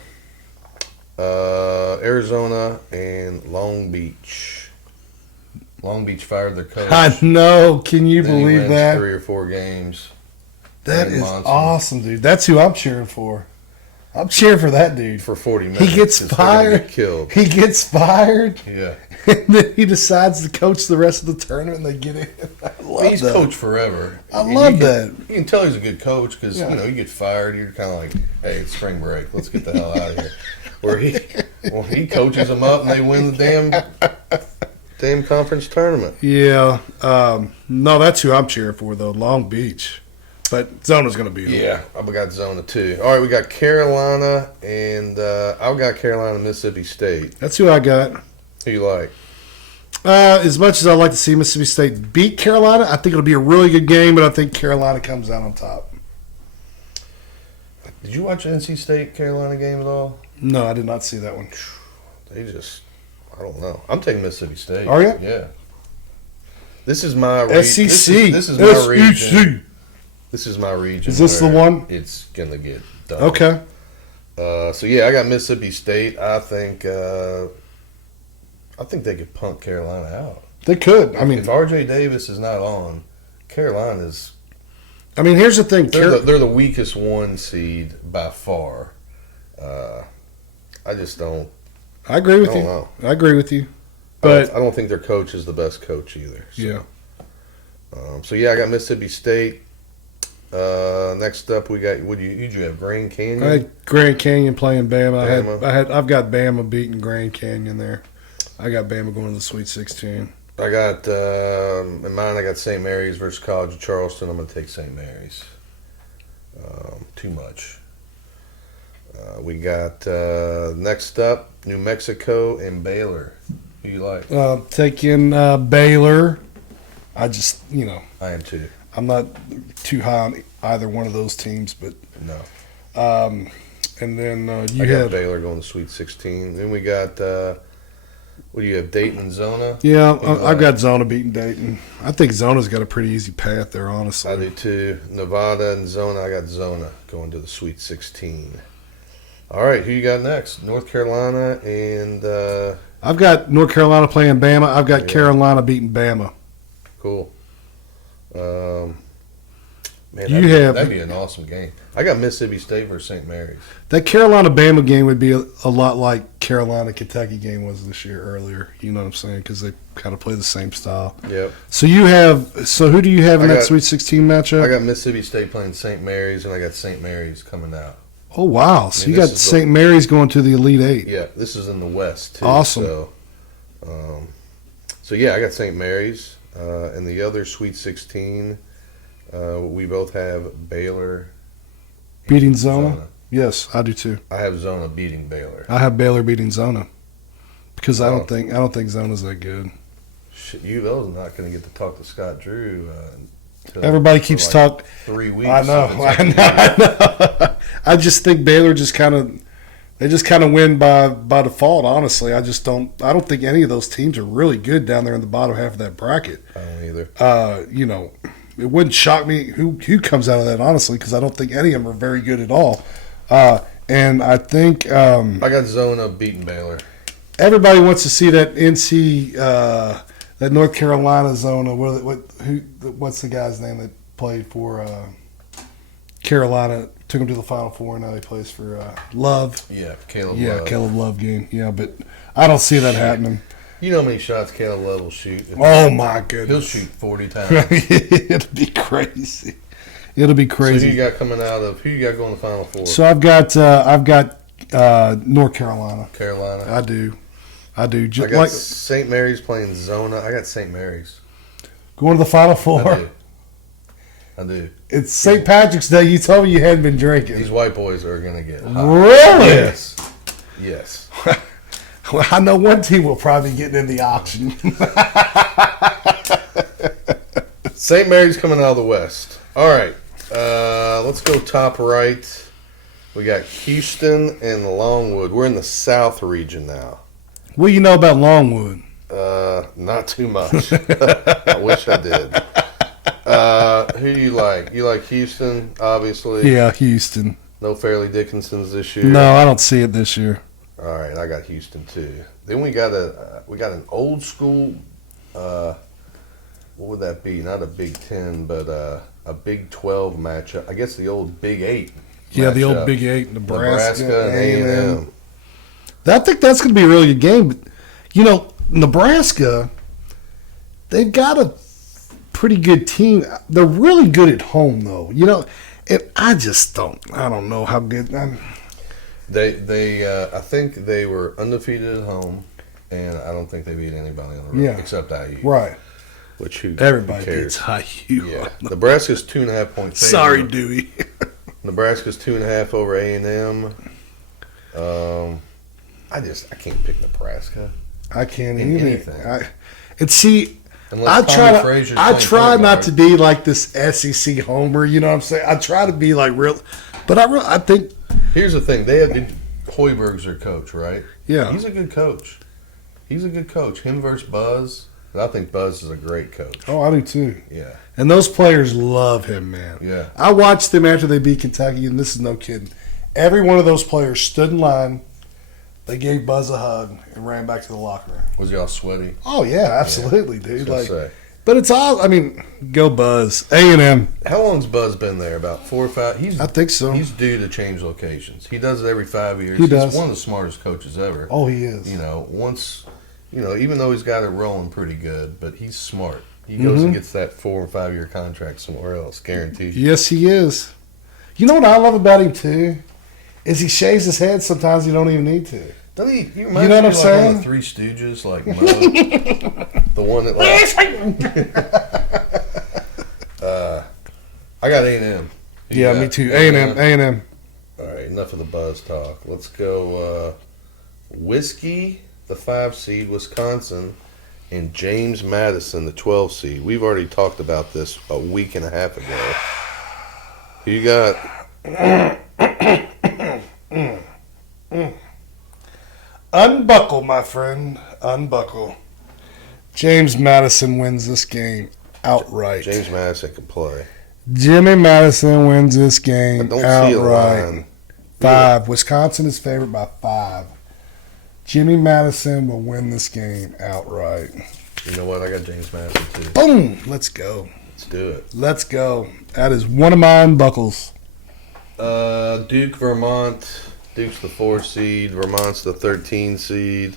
Arizona and Long Beach. Long Beach fired their coach. I know. Can you Then he believe wins that? 3 or 4 games. That Dan is Monson. awesome, dude. That's who I'm cheering for. I'm cheering for that dude. For 40 minutes. He gets 'cause they're gonna fired. get killed. He gets fired, Yeah. and then he decides to coach the rest of the tournament, and they get in. I love He's that. coached forever. I And love you that. You can tell he's a good coach because Yeah. you get fired. You're kind of like, hey, it's spring break. Let's get the hell out of here. Where he coaches them up and they win the damn conference tournament. Yeah. No, that's who I'm cheering for, though. Long Beach. But Zona's going to beat them. Yeah, I've got Zona too. All right, we got Carolina and I've got Carolina, Mississippi State. That's who I got. Who you like? As much as I'd like to see Mississippi State beat Carolina, I think it'll be a really good game, but I think Carolina comes out on top. Did you watch NC State Carolina game at all? No, I did not see that one. I don't know. I'm taking Mississippi State. Are you? Yeah. This is my region. SEC. This is my region. SEC. This is my region. Is this the where one? It's gonna get done. Okay. So yeah, I got Mississippi State. I think they could punk Carolina out. They could. I mean, if R.J. Davis is not on, Carolina's. I mean, here's the thing. They're the weakest 1 seed by far. I just don't. I agree with I you. don't know. I agree with you. I But don't think their coach is the best coach either. So. yeah, So yeah, I got Mississippi State. Next up, we got. Who'd you have? Grand Canyon. I had Grand Canyon playing Bama. Bama. I've got Bama beating Grand Canyon there. I got Bama going to the Sweet 16. I got in mine. I got St. Mary's versus College of Charleston. I'm going to take St. Mary's. Too much. We got next up New Mexico and Baylor. Who you like? Taking Baylor. I just, I am too. I'm not too high on either one of those teams, but No. and then I you got had Baylor going to Sweet 16. Then we got what do you have? Dayton and Zona. yeah, Who you I've like? got Zona beating Dayton. I think Zona's got a pretty easy path there, honestly. I do too. Nevada and Zona. I got Zona going to the Sweet 16. All right, who you got next? North Carolina and I've got North Carolina playing Bama. I've got Yeah. Carolina beating Bama. cool. Man, that'd be an awesome game. I got Mississippi State versus St. Mary's. That Carolina Bama game would be a lot like Carolina Kentucky game was this year earlier. You know what I'm saying? Because they kind of play the same style. Yep. So who do you have in I that got- Sweet 16 matchup? I got Mississippi State playing St. Mary's, and I got St. Mary's coming out. Oh wow! So I mean, you this got is St. Mary's going to the Elite Eight. Yeah, this is in the West too. Awesome. So yeah, I got St. Mary's, and the other Sweet 16. We both have Baylor. Beating Zona? Yes, I do too. I have Zona beating Baylor. I have Baylor beating Zona because I Oh. don't think Zona's that good. Shit, those are not going to get to talk to Scott Drew. Everybody keeps for talking. 3 weeks. I know, so it's I know. I just think Baylor just kind of win by default. Honestly, I don't think any of those teams are really good down there in the bottom half of that bracket. I don't either. It wouldn't shock me who comes out of that, honestly, because I don't think any of them are very good at all. And I think I got Zona beating Baylor. everybody wants to see that NC, that North Carolina Zona. What's the guy's name that played for Carolina? Took him to the Final Four. Now he plays for Love. Yeah, Caleb Yeah, Love. Caleb Love game. Yeah, but I don't see that Shit. happening. You know how many shots Caleb Love will shoot? Oh my He'll goodness, shoot 40 times. It'll be crazy. It'll be So crazy. who you got coming out of? Who you got going to the Final Four? So I've got North Carolina. Carolina. I do. I Just got like St. Mary's playing Zona. I got St. Mary's. going to the Final I Four. do. It's St. Patrick's Day. You told me you hadn't been drinking. These white boys are going to get hot. Really? Yes. Yes. Well, I know one team will probably be getting in the auction. St. Mary's coming out of the West. All right. Let's go top right. We got Houston and Longwood. We're in the South region now. What do you know about Longwood? Not too much. I wish I did. Who do you like? You like Houston, obviously. Yeah, Houston. No Fairleigh Dickinsons this year. No, I don't see it this year. All right, I got Houston too. Then we got an old school. What would that be? Not a Big 10, but a Big 12 matchup. I guess the old Big 8. Yeah, the old matchup. Big 8, Nebraska and A&M. I think that's going to be a really good game. But, Nebraska, they've got a pretty good team. They're really good at home, though. And I don't know how good. I think they were undefeated at home, and I don't think they beat anybody on the road except IU. Right. Which who Everybody cares? beats IU. Yeah, Nebraska's 2.5 point favorite. Sorry, Dewey. Nebraska's 2.5 over A&M. I can't pick Nebraska. I can't In even. anything. Unless I Tommy Frazier's try playing point not guard. to be like this SEC homer. You know what I'm saying? I try to be like real, but I think Here's the thing: they have Hoiberg's their coach, right? yeah. He's a good coach. Him versus Buzz, and I think Buzz is a great coach. Oh, I do too. Yeah, And those players love him, man. yeah. I watched them after they beat Kentucky, and this is no kidding. Every one of those players stood in line. They gave Buzz a hug and ran back to the locker room. Was y'all sweaty? Oh yeah, absolutely, I was dude. gonna Like, say. but it's all. I mean, go Buzz. A&M. How long's Buzz been there? About 4 or 5. I think so. He's due to change locations. He does it every 5 years. He does. He's one of the smartest coaches ever. Oh, he is. Even though he's got it rolling pretty good, but he's smart. He goes and gets that 4 or 5 year contract somewhere else, guaranteed. Yes, he is. You know what I love about him too? Is he shaves his head sometimes he don't even need to. Don't he? You know what I'm like saying? One of the Three Stooges, like Mo, the one that I got A&M. Yeah, me too. A&M. All right, enough of the buzz talk. Let's go Whiskey, the 5 seed, Wisconsin, and James Madison, the 12 seed. We've already talked about this a week and a half ago. Who you got? Unbuckle, my friend. Unbuckle. James Madison wins this game outright. James Madison can play. Jimmy Madison wins this game I don't see a outright. line. 5. Wisconsin is favored by 5. Jimmy Madison will win this game outright. You know what? I got James Madison too. Boom! Let's go. Let's do it. Let's go. That is one of my unbuckles. Duke, Vermont. Duke's the 4 seed. Vermont's the 13 seed.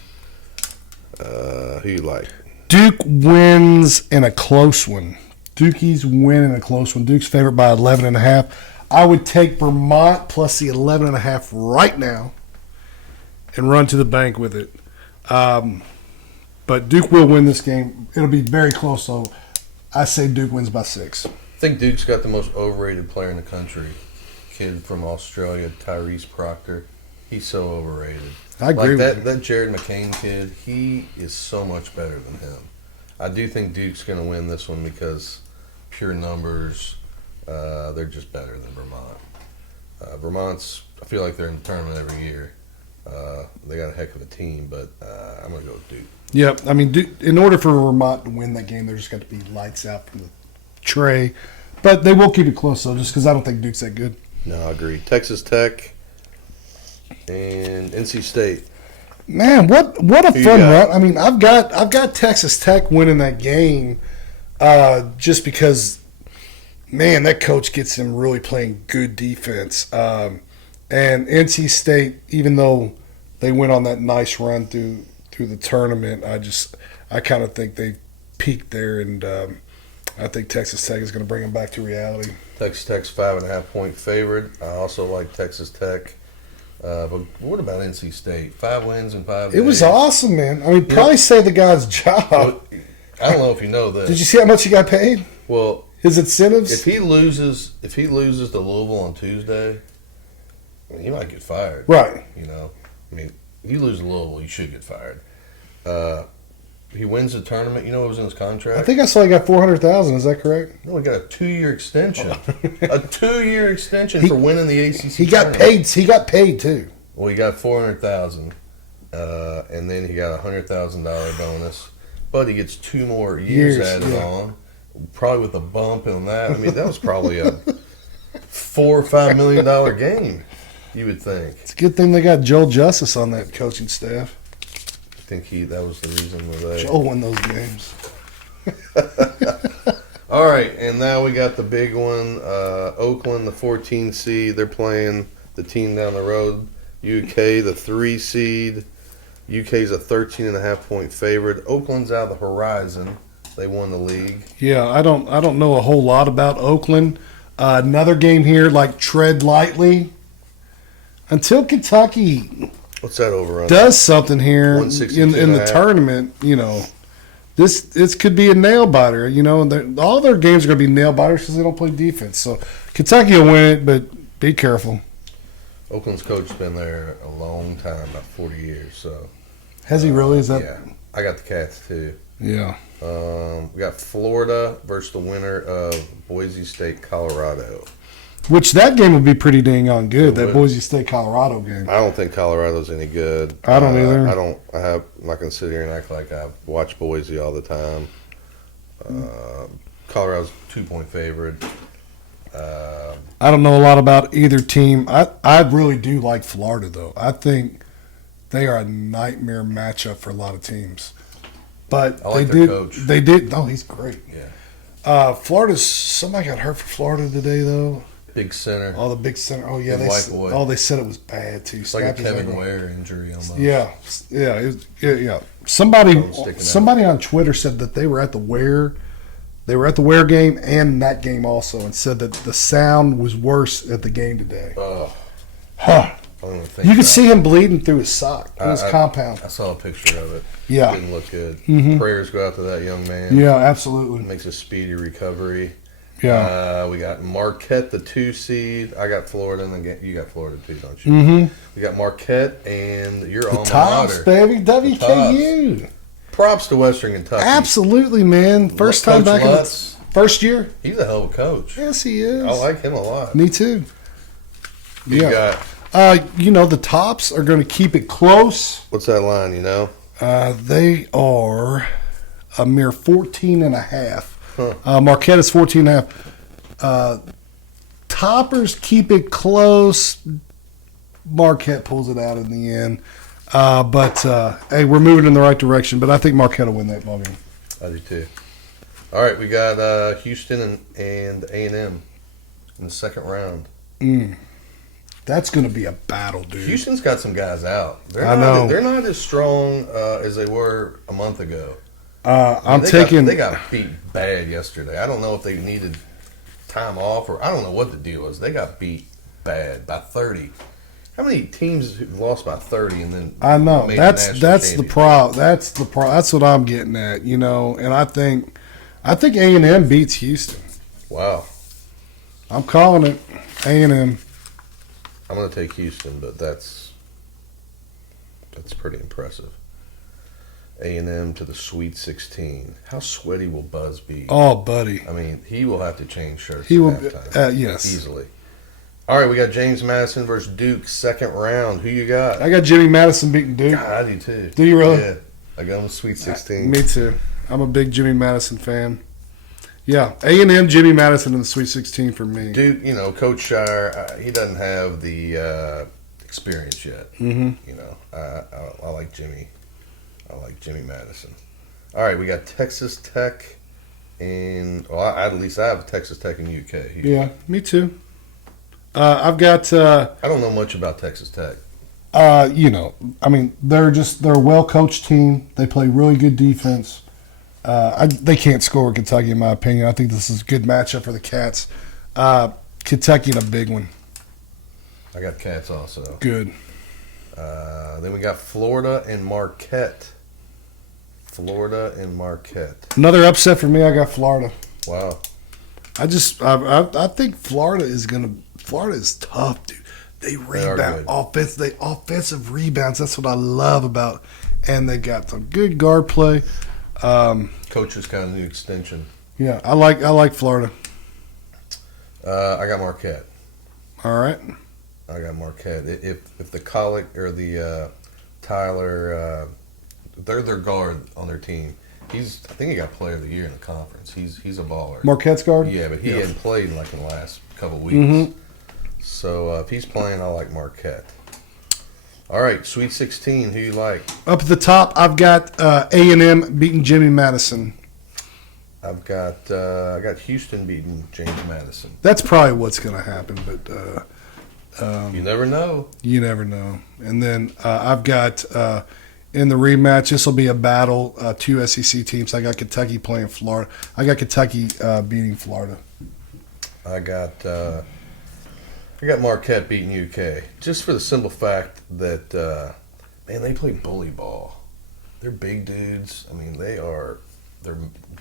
Who you like? Duke wins in a close one. Dukies win in a close one. Duke's favored by 11.5. I would take Vermont plus the 11.5 right now and run to the bank with it. But Duke will win this game. It'll be very close, though. I say Duke wins by 6. I think Duke's got the most overrated player in the country. Kid from Australia, Tyrese Proctor. He's so overrated. I agree with that. you. That Jared McCain kid, he is so much better than him. I do think Duke's going to win this one because pure numbers, they're just better than Vermont. Vermont's, I feel like they're in the tournament every year. They got a heck of a team, but I'm going to go with Duke. Yep. I mean, Duke, in order for Vermont to win that game, there's got to be lights out from the tray. But they will keep it close, though, just because I don't think Duke's that good. No, I agree. Texas Tech and NC State. Man, what a Who fun you got? run! I mean, I've got Texas Tech winning that game, just because, man, that coach gets him really playing good defense. And NC State, even though they went on that nice run through the tournament, I kind of think they peaked there, and I think Texas Tech is going to bring them back to reality. Texas Tech's 5.5 point favorite. I also like Texas Tech. But what about NC State? 5 wins in 5 days. It was awesome, man. I mean, probably save the guy's job. Well, I don't know if you know this. Did you see how much he got paid? Well, His incentives? if he loses to Louisville on Tuesday, I mean, he might get fired. Right. You know, I mean, if you lose to Louisville, you should get fired. He wins the tournament. You know what was in his contract? I think I saw he got $400,000. Is that correct? No, he got a 2-year extension. A 2-year extension for winning the ACC. He got tournament. paid. He got paid too. Well, he got $400,000, and then he got a $100,000 bonus. But he gets 2 more years added on, probably with a bump on that. I mean, that was probably a $4 or $5 million game. You would think. It's a good thing they got Joel Justice on that coaching staff. I think that was the reason why they. Joel won those games. All right, and now we got the big one. Oakland, the 14 seed, they're playing the team down the road. UK, the 3 seed. UK's a 13.5 point favorite. Oakland's out of the horizon. They won the league. Yeah, I don't know a whole lot about Oakland. Another game here, like tread lightly until Kentucky What's that over on? does something here in 162 the and a half. tournament. You know, this could be a nail biter. You know, all their games are going to be nail biters because they don't play defense. So Kentucky will win it, but be careful. Oakland's coach's been there a long time, about 40 years. So Has he really? Is that? yeah, I got the Cats too. Yeah. We got Florida versus the winner of Boise State, Colorado. Which that game would be pretty dang on good. It That would. Boise State Colorado game. I don't think Colorado's any good. I don't either. I'm not going to sit here and act like I watch Boise all the time. Colorado's 2-point favorite. I don't know a lot about either team. I really do like Florida though. I think they are a nightmare matchup for a lot of teams. But I like they their did. coach. They did. Oh, he's great. Yeah. Florida's somebody got hurt for Florida today though. Big center. Oh, the big center. Oh yeah, Big white boy. they said it was bad too. It's like a Snapped his Kevin ankle. Ware injury almost. Yeah, yeah, yeah. Somebody Bone sticking out. somebody on Twitter said that they were at the Ware They were at the Ware game and that game also, and said that the sound was worse at the game today. Oh, Huh. I don't even think You could that. see him bleeding through his sock, through his compound. I saw a picture of it. Yeah. Didn't look good. Mhm. Prayers go out to that young man. Yeah, absolutely. Makes a speedy recovery. Yeah. We got Marquette, the 2 seed. I got Florida, and then you got Florida too, don't you? Mm-hmm. We got Marquette and your The alma Tops, mater. baby. WKU. Props to Western Kentucky. Absolutely, man. First time Coach back in Lutz, the first year. he's a hell of a coach. Yes, he is. I like him a lot. Me too. Who you got? The Tops are going to keep it close. What's that line, you know? They are a mere 14.5. Huh. Marquette is 14.5. Toppers keep it close. Marquette pulls it out in the end. Hey, we're moving in the right direction, but I think Marquette will win that ball game. I do too. All right, we got Houston and A&M in the second round. That's going to be a battle, dude. Houston's got some guys out. I know. They're not as strong as they were a month ago. They got beat bad yesterday. I don't know if they needed time off or I don't know what the deal was. They got beat bad by 30. How many teams have lost by 30 and then I know made that's the the problem. That's what I'm getting at. And I think A&M beats Houston. Wow. I'm calling it A&M. I'm going to take Houston, but that's pretty impressive. A&M to the Sweet 16. How sweaty will Buzz be? Oh, buddy. I mean, he will have to change shirts. He at will. halftime, Yes. easily. All right, we got James Madison versus Duke, second round. Who you got? I got Jimmy Madison beating Duke. God, I do too. Do you really? Yeah, I got him Sweet 16. Me too. I'm a big Jimmy Madison fan. Yeah, A&M, Jimmy Madison in the Sweet 16 for me. Duke, Coach Shire, he doesn't have the experience yet. Mm-hmm. I like Jimmy. I like Jimmy Madison. All right, we got Texas Tech and at least I have Texas Tech and UK. Here. Yeah, me too. I've got. I don't know much about Texas Tech. They're a well coached team. They play really good defense. They can't score with Kentucky, in my opinion. I think this is a good matchup for the Cats. Kentucky in a big one. I got Cats also. Good. Then we got Florida and Marquette. Another upset for me. I got Florida. Wow. I think Florida is tough, dude. They rebound offensive rebounds. That's what I love about, and they got some good guard play. Coach's kind of new extension. Yeah, I like Florida. I got Marquette. All right. I got Marquette. If the Colic or the Tyler, they're their guard on their team. I think he got Player of the Year in the conference. He's a baller. Marquette's guard. Yeah, but he hadn't played in the last couple weeks. Mm-hmm. So if he's playing, I like Marquette. All right, Sweet 16. Who you like? Up at the top, I've got A&M beating Jimmy Madison. I got Houston beating James Madison. That's probably what's going to happen, but You never know. You never know. And then I've got in the rematch, this will be a battle. Two SEC teams. I got Kentucky playing Florida. I got Kentucky beating Florida. I got Marquette beating UK just for the simple fact that they play bully ball. They're big dudes. I mean, they're.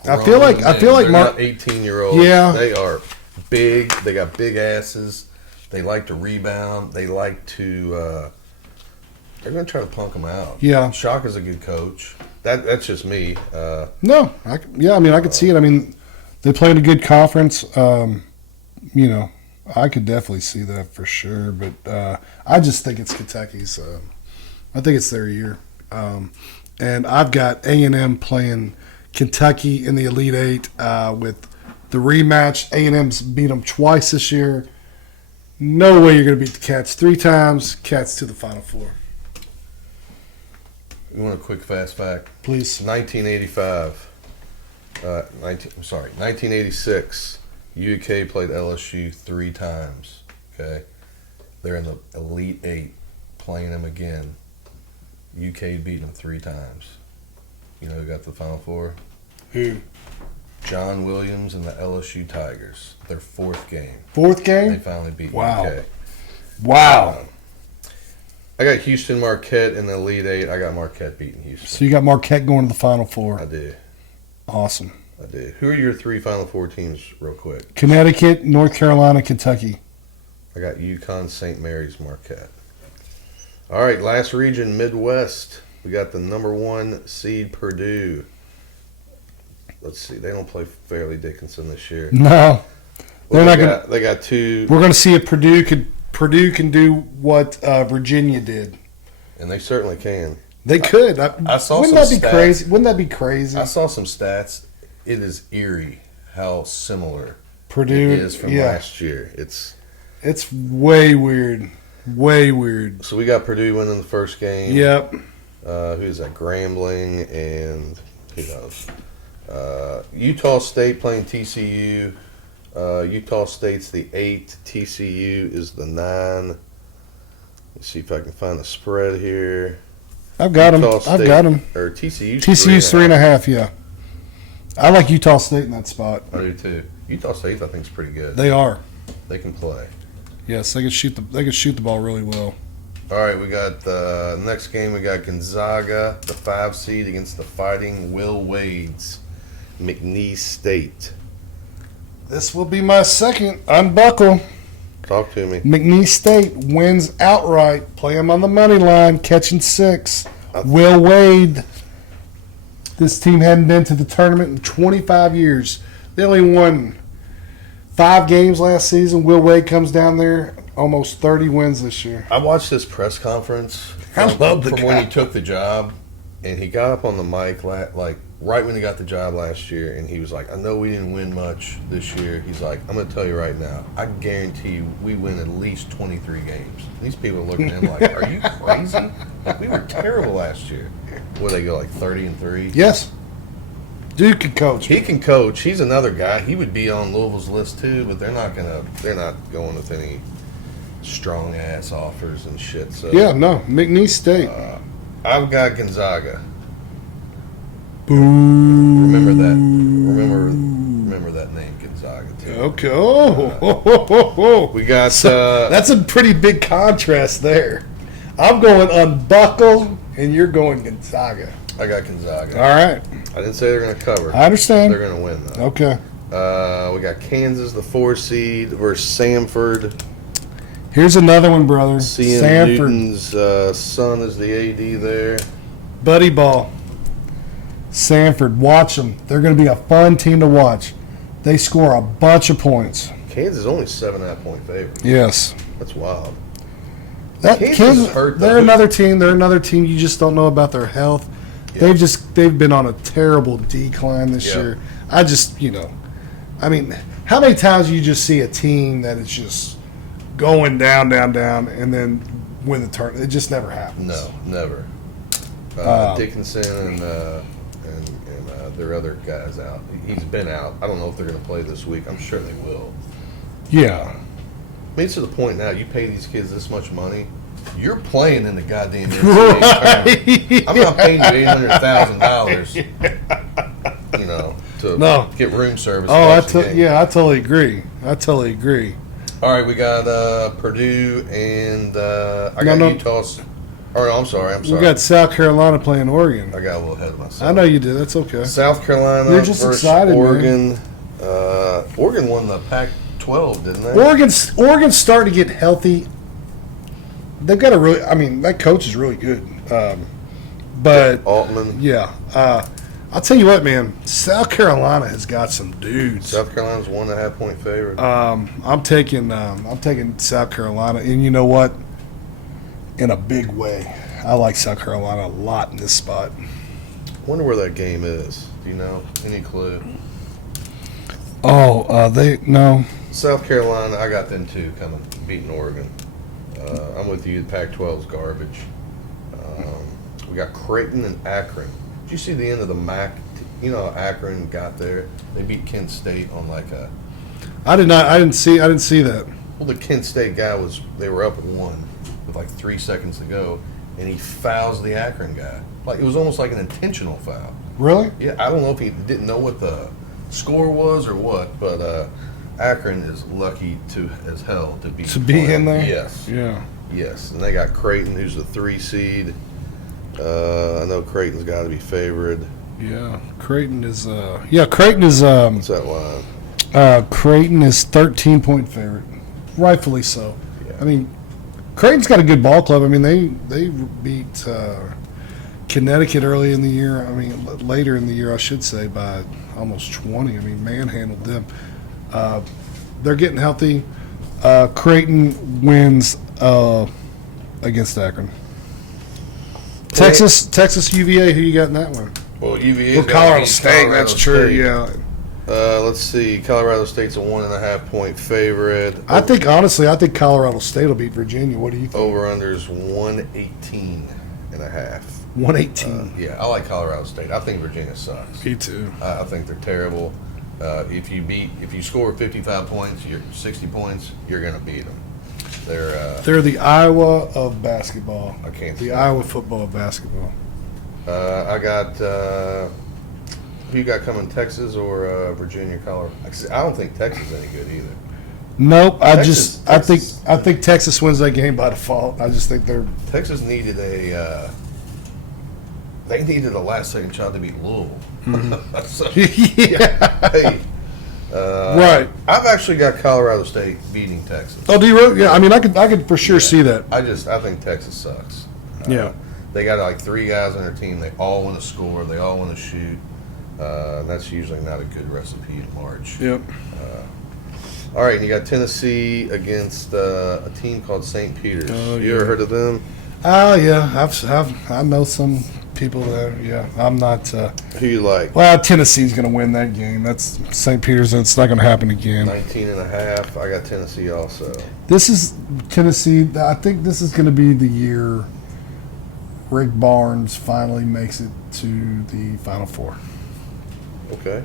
I feel like they're not 18-year-olds. Yeah, they are big. They got big asses. They like to rebound. They like to. They're going to try to punk them out. Yeah, Shock is a good coach. That's just me. No, I could see it. I mean, they played a good conference. I could definitely see that for sure. But I just think it's Kentucky's. I think it's their year. And I've got A&M playing Kentucky in the Elite Eight with the rematch. A&M's beat them twice this year. No way you're going to beat the Cats 3 times. Cats to the Final Four. You want a quick fast fact? Please. 1985. 1986. UK played LSU 3 times. Okay, they're in the Elite Eight, playing them again. UK beat them 3 times. You know who got to the Final Four? Who? John Williams and the LSU Tigers. Their fourth game. Fourth They game? finally beat Wow. UK. Wow. I got Houston Marquette in the Elite Eight. I got Marquette beating Houston. So you got Marquette going to the Final I Four. did. Awesome. I did. Who are your 3 Final Four teams, real quick? Connecticut, North Carolina, Kentucky. I got UConn, St. Mary's, Marquette. All right, last region, Midwest. We got the number 1 seed, Purdue. Let's see. They don't play Fairleigh Dickinson this year. No. Well, They're not they got 2, We're going to see if Purdue can do what Virginia did. and they certainly can. They could. I saw Wouldn't some that be stats. crazy? Wouldn't that be crazy? I saw some stats. It is eerie how similar Purdue it is from last year. It's way weird. Way weird. So we got Purdue winning the first game. Yep. Who's that? Grambling and who knows? Utah State playing TCU. Utah State's the 8. TCU is the 9. Let's see if I can find the spread here. I've got them. Utah I've got them. Or TCU's TCU's 3.5. Yeah. I like Utah State in that spot. I do too. Utah State, I think, is pretty good. They are. They can play. Yes, they can shoot the ball really well. All right, we got the next game. We got Gonzaga, the 5 seed, against the Fighting Will Wades, McNeese State. This will be my second unbuckle. Talk to me. McNeese State wins outright. Play them on the money line, catching 6. Will Wade. This team hadn't been to the tournament in 25 years. They only won 5 games last season. Will Wade comes down there, almost 30 wins this year. I watched this press conference I love the from guy. when he took the job, and he got up on the mic like right when he got the job last year, and he was like, "I know we didn't win much this year." He's like, "I'm going to tell you right now, I guarantee you we win at least 23 games." And these people are looking at him like, "Are you crazy? Like, we were terrible last year." Where they go like 30-3. Yes. Dude can coach. He can coach. He's another guy. He would be on Louisville's list too, but they're not going with any strong ass offers and shit. So Yeah, no. McNeese State. I've got Gonzaga. Boo. Remember that. Remember that name, Gonzaga too. Okay. Oh. We got That's a pretty big contrast there. I'm going unbuckle, and you're going Gonzaga. I got Gonzaga. All right. I didn't say they're going to cover. I understand. They're going to win though. Okay. We got Kansas, the 4 seed, versus Samford. Here's another one, brother. CM Sanford. Newton's son is the AD there. Buddy ball. Sanford. Watch them. They're going to be a fun team to watch. They score a bunch of points. Kansas only 7.5 point favorite. Yes. That's wild. That Kansas is hurt, though. They're another team. They're another team. You just don't know about their health. Yeah. They've been on a terrible decline this Yeah. year. I just I mean, how many times do you just see a team that is just going down, and then win the tournament? It just never happens. No, never. Dickinson and their other guys out. He's been out. I don't know if they're going to play this week. I'm sure they will. Yeah. I mean, it's to the point now. You pay these kids this much money, you're playing in the goddamn NCAA tournament. I'm not paying you $800,000. To get room service. Oh, I totally agree. All right, we got Purdue and I got Utah's. Oh, no, I'm sorry. We got South Carolina playing Oregon. I got a little ahead of myself. I know you did. That's okay. South Carolina You're just versus excited, Oregon. man. Oregon won the Pac-12, didn't they? Oregon's starting to get healthy. They've got that coach is really good. But Altman. Yeah. I'll tell you what, man. South Carolina has got some dudes. South Carolina's 1.5 point favorite. I'm taking South Carolina, and you know what? In a big way, I like South Carolina a lot in this spot. Wonder where that game is. Do you know? Any clue? No. South Carolina, I got them too, coming beating Oregon. I'm with you. The Pac-12's garbage. We got Creighton and Akron. Did you see the end of the MAC? You know how Akron got there? They beat Kent State on like a. I didn't see that. Well, the Kent State guy they were up 1 with like 3 seconds to go, and he fouls the Akron guy. Like, it was almost like an intentional foul. Really? Yeah, I don't know if he didn't know what the score was or what, but Akron is lucky as hell to be in there. Yes, Yeah. yes, and they got Creighton, who's the 3 seed. I know Creighton's got to be favored. Yeah. Creighton is. Creighton is. What's that line? Creighton is 13-point favorite, rightfully so. Yeah. I mean, Creighton's got a good ball club. I mean, they beat Connecticut early in the year. I mean, later in the year, I should say, by almost 20. I mean, manhandled them. They're getting healthy. Creighton wins against Akron. Texas UVA. Who you got in that one? Well, UVA. Well, Colorado State. That's true. Yeah. Let's see. Colorado State's a 1.5-point favorite. I think Colorado State will beat Virginia. What do you think? Over/under's 118.5. 118. Yeah, I like Colorado State. I think Virginia sucks. Me too. I think they're terrible. If you score 55 points, 60 points, you're gonna beat them. They're the Iowa of basketball. I can't. The Iowa football of basketball. I got. Who you got coming? Texas or Virginia? Colorado? I don't think Texas is any good either. Nope. I think Texas Texas wins that game by default. I just think they're. Texas needed they needed a last-second shot to beat Louisville. So, Yeah. hey, Right. I've actually got Colorado State beating Texas. Oh, do you really? Yeah. I mean, I could for sure see that. I think Texas sucks. Yeah. They got like 3 guys on their team. They all want to score. They all want to shoot. That's usually not a good recipe in March. Yep. All right, and you got Tennessee against a team called St. Peter's. Oh, You ever heard of them? Oh yeah. I know some people there. Yeah. I'm not. Who you like? Well, Tennessee's going to win that game. That's St. Peter's. It's not going to happen again. 19.5. I got Tennessee also. This is Tennessee. I think this is going to be the year Rick Barnes finally makes it to the Final Four. Okay.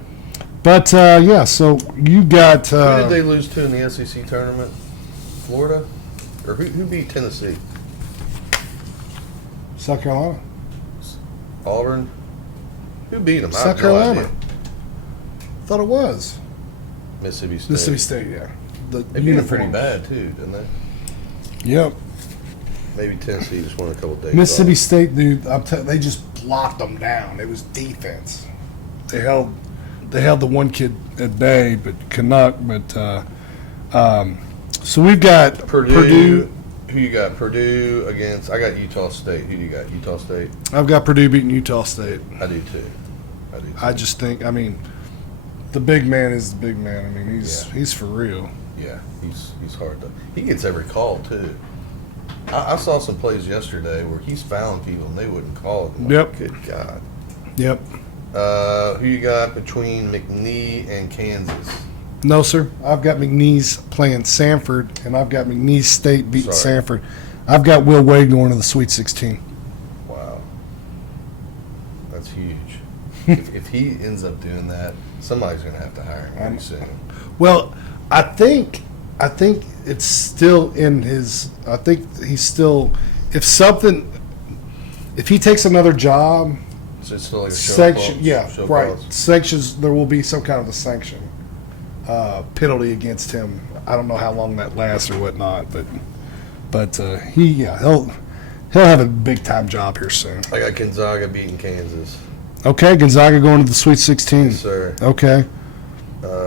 But, so you got... Who did they lose to in the SEC tournament? Florida? Or who beat Tennessee? South Carolina. Auburn? Who beat them? South Carolina. Thought it was. Mississippi State. Mississippi State, yeah. The They beat them pretty bad, too, didn't they? Yep. Maybe Tennessee just won a couple days Mississippi off. State, dude, they just locked them down. It was defense. They held the one kid at bay, but Canuck. So we've got Purdue. Who you got? Purdue against. I got Utah State. Who do you got? Utah State. I've got Purdue beating Utah State. I do too. I just think. I mean, the big man is the big man. I mean, he's for real. Yeah, he's hard to. He gets every call too. I saw some plays yesterday where he's found people and they wouldn't call him. Yep. Good God. Yep. Who you got between McNeese and Kansas? No, sir. I've got McNeese playing Sanford, and I've got McNeese State beating Sanford. I've got Will Wade going to the Sweet 16. Wow. That's huge. if he ends up doing that, somebody's going to have to hire him pretty soon. Well, I think it's still in his. I think he's still. If he takes another job, So it's still like a sanction. show cause. Right. Sanctions. There will be some kind of a sanction penalty against him. I don't know how long that lasts or whatnot, but he'll have a big time job here soon. I got Gonzaga beating Kansas. Okay, Gonzaga going to the Sweet 16. Yes, sir. Okay.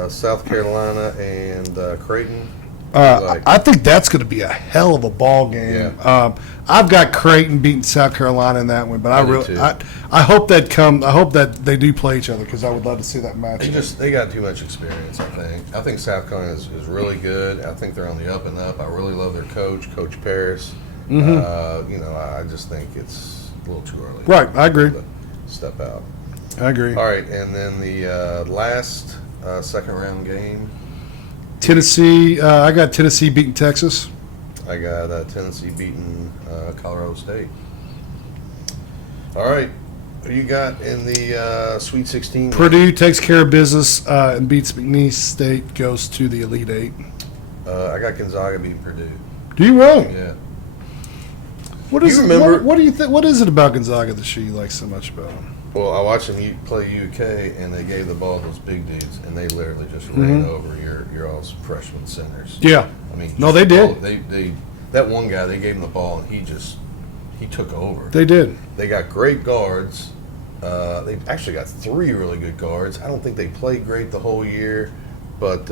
South Carolina and Creighton. I think that's going to be a hell of a ball game. Yeah. I've got Creighton beating South Carolina in that one, but I hope that they do play each other because I would love to see that match. They got too much experience. I think South Carolina is really good. I think they're on the up and up. I really love their Coach Paris. Mm-hmm. I just think it's a little too early. Right, I agree. To step out. I agree. All right, and then the last second round game. Tennessee. I got Tennessee beating Texas. I got Tennessee beating Colorado State. All right. Who you got in the Sweet 16? Purdue takes care of business and beats McNeese State, goes to the Elite Eight. I got Gonzaga beating Purdue. Do you really? Yeah. What is it? What do you think? What is it about Gonzaga that you like so much about them? Well, I watched them play UK, and they gave the ball to those big dudes, and they literally just ran over your all's freshman centers. Yeah. I mean, No, they did. They that one guy, they gave him the ball, and he took over. They did. They got great guards. They actually got 3 really good guards. I don't think they played great the whole year, but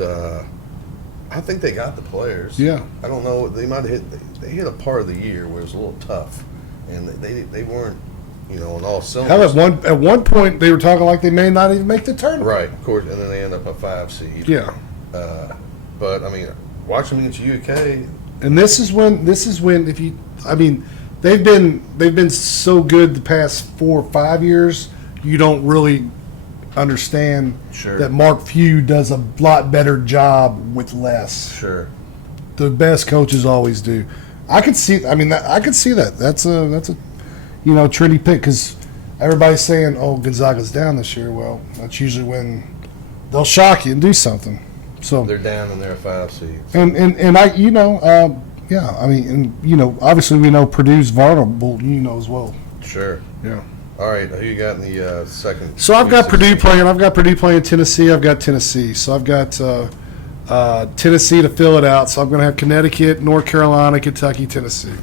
I think they got the players. Yeah. I don't know. They might have they hit a part of the year where it was a little tough, and they weren't, in all cylinders. Hell, at one point they were talking like they may not even make the tournament. Right, of course, and then they end up a 5 seed. Yeah. But I mean, watching against UK, And this is when they've been so good the past 4 or 5 years. You don't really understand Sure. that Mark Few does a lot better job with less. sure. The best coaches always do. I could see. I could see that. That's a trendy pick because everybody's saying, "Oh, Gonzaga's down this year." Well, that's usually when they'll shock you and do something. So They're down and they're a 5 seed. and I obviously we know Purdue's vulnerable. As well. Sure. Yeah. All right, who you got in the second? So I've got Sweet Purdue 16? playing. I've got Purdue playing Tennessee. I've got Tennessee. So I've got Tennessee to fill it out. So I'm going to have Connecticut, North Carolina, Kentucky, Tennessee.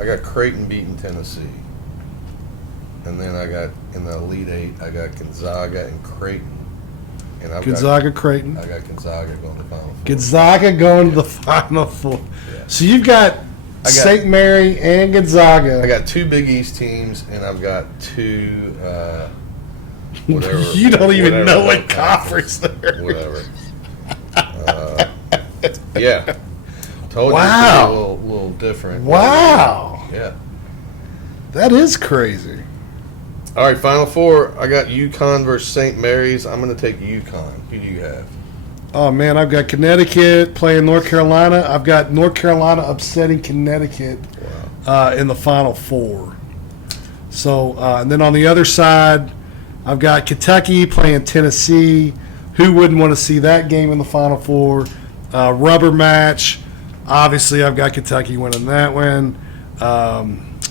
I got Creighton beating Tennessee. And then I got, in the Elite Eight, I got Gonzaga and Creighton. And Gonzaga, Creighton. I got Gonzaga going to the Final Four. Gonzaga going to the Final Four. Yeah. So you've got St. Mary and Gonzaga. I got 2 Big East teams, and I've got 2, whatever. You don't even whatever know what that conference they're. Whatever. Yeah. Told Wow. you it's a little different. Wow. Yeah. That is crazy. All right, Final Four. I got UConn versus St. Mary's. I'm going to take UConn. Who do you have? Oh, man, I've got Connecticut playing North Carolina. I've got North Carolina upsetting Connecticut in the Final Four. So, and then on the other side, I've got Kentucky playing Tennessee. Who wouldn't want to see that game in the Final Four? Rubber match. Obviously, I've got Kentucky winning that one.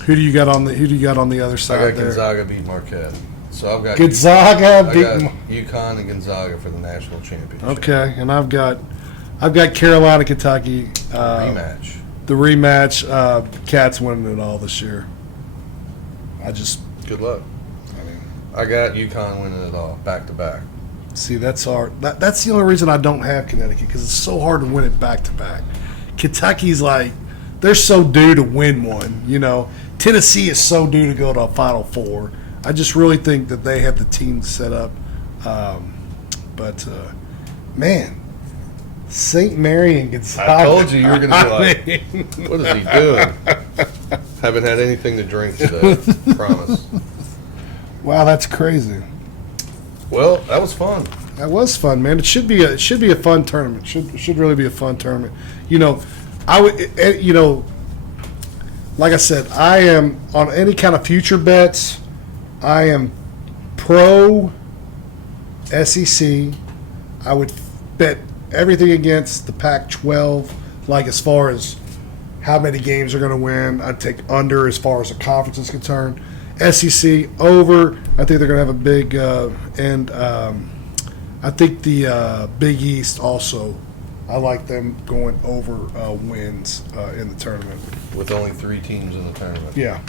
Who do you got on the other side I got there? Gonzaga beat Marquette. So I've got Gonzaga I beat. got UConn and Gonzaga for the national championship. Okay, and I've got Carolina, Kentucky. Rematch. The rematch. Cats winning it all this year. Good luck. I got UConn winning it all, back to back. See, that's hard. That's the only reason I don't have Connecticut because it's so hard to win it back to back. Kentucky's like they're so due to win one. Tennessee is so due to go to a Final Four. I just really think that they have the team set up. But man, St. Mary and Gonzaga. I told you were going to be like, what is he doing? Haven't had anything to drink today. Promise. Wow, that's crazy. Well, that was fun. That was fun, man. It should be a fun tournament. Should really be a fun tournament. I would like I said, I am on any kind of future bets. I am pro SEC. I would bet everything against the Pac-12, like as far as how many games are going to win. I'd take under as far as the conference is concerned. SEC over. I think they're going to have a big and I think the Big East also. I like them going over wins in the tournament. With only 3 teams in the tournament. Yeah.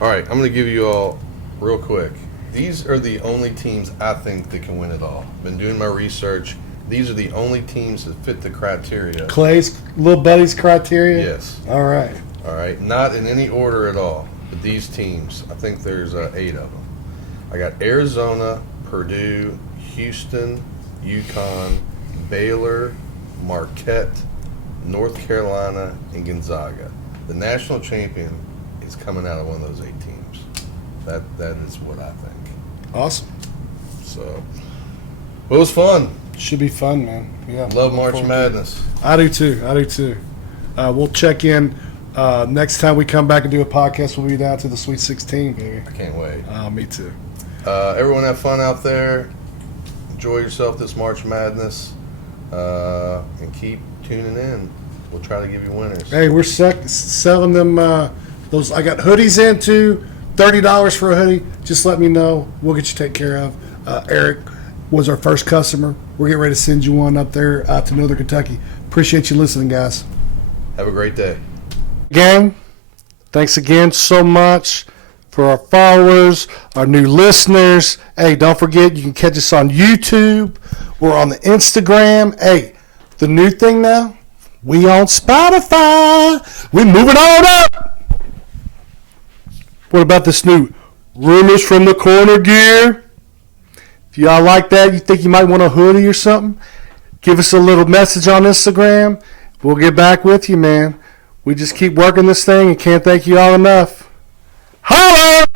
All right, I'm going to give you all real quick. These are the only teams I think that can win it all. Been doing my research. These are the only teams that fit the criteria. Clay's little buddy's criteria. Yes. All right. All right. Not in any order at all. But these teams, I think there's 8 of them. I got Arizona, Purdue, Houston, UConn, Baylor, Marquette, North Carolina, and Gonzaga. The national champion is coming out of one of those 8 teams. That is what I think. Awesome. So, it was fun. Should be fun, man. Yeah. Love March Madness. I do too. We'll check in next time we come back and do a podcast. We'll be down to the Sweet 16, baby. I can't wait. Me too. Everyone have fun out there. Enjoy yourself this March Madness. And keep tuning in. We'll try to give you winners. Hey, we're selling them those. I got hoodies in too. $30 for a hoodie, just let me know. We'll get you taken care of. Eric was our first customer. We're getting ready to send you one up there to Northern Kentucky. Appreciate you listening, guys. Have a great day. Gang, thanks again so much for our followers, our new listeners. Hey, don't forget, you can catch us on YouTube. We're on the Instagram. Hey, the new thing now, we on Spotify. We moving on up. What about this new Rumors from the Korner gear? If y'all like that, you think you might want a hoodie or something, give us a little message on Instagram. We'll get back with you, man. We just keep working this thing and can't thank you all enough. Holla!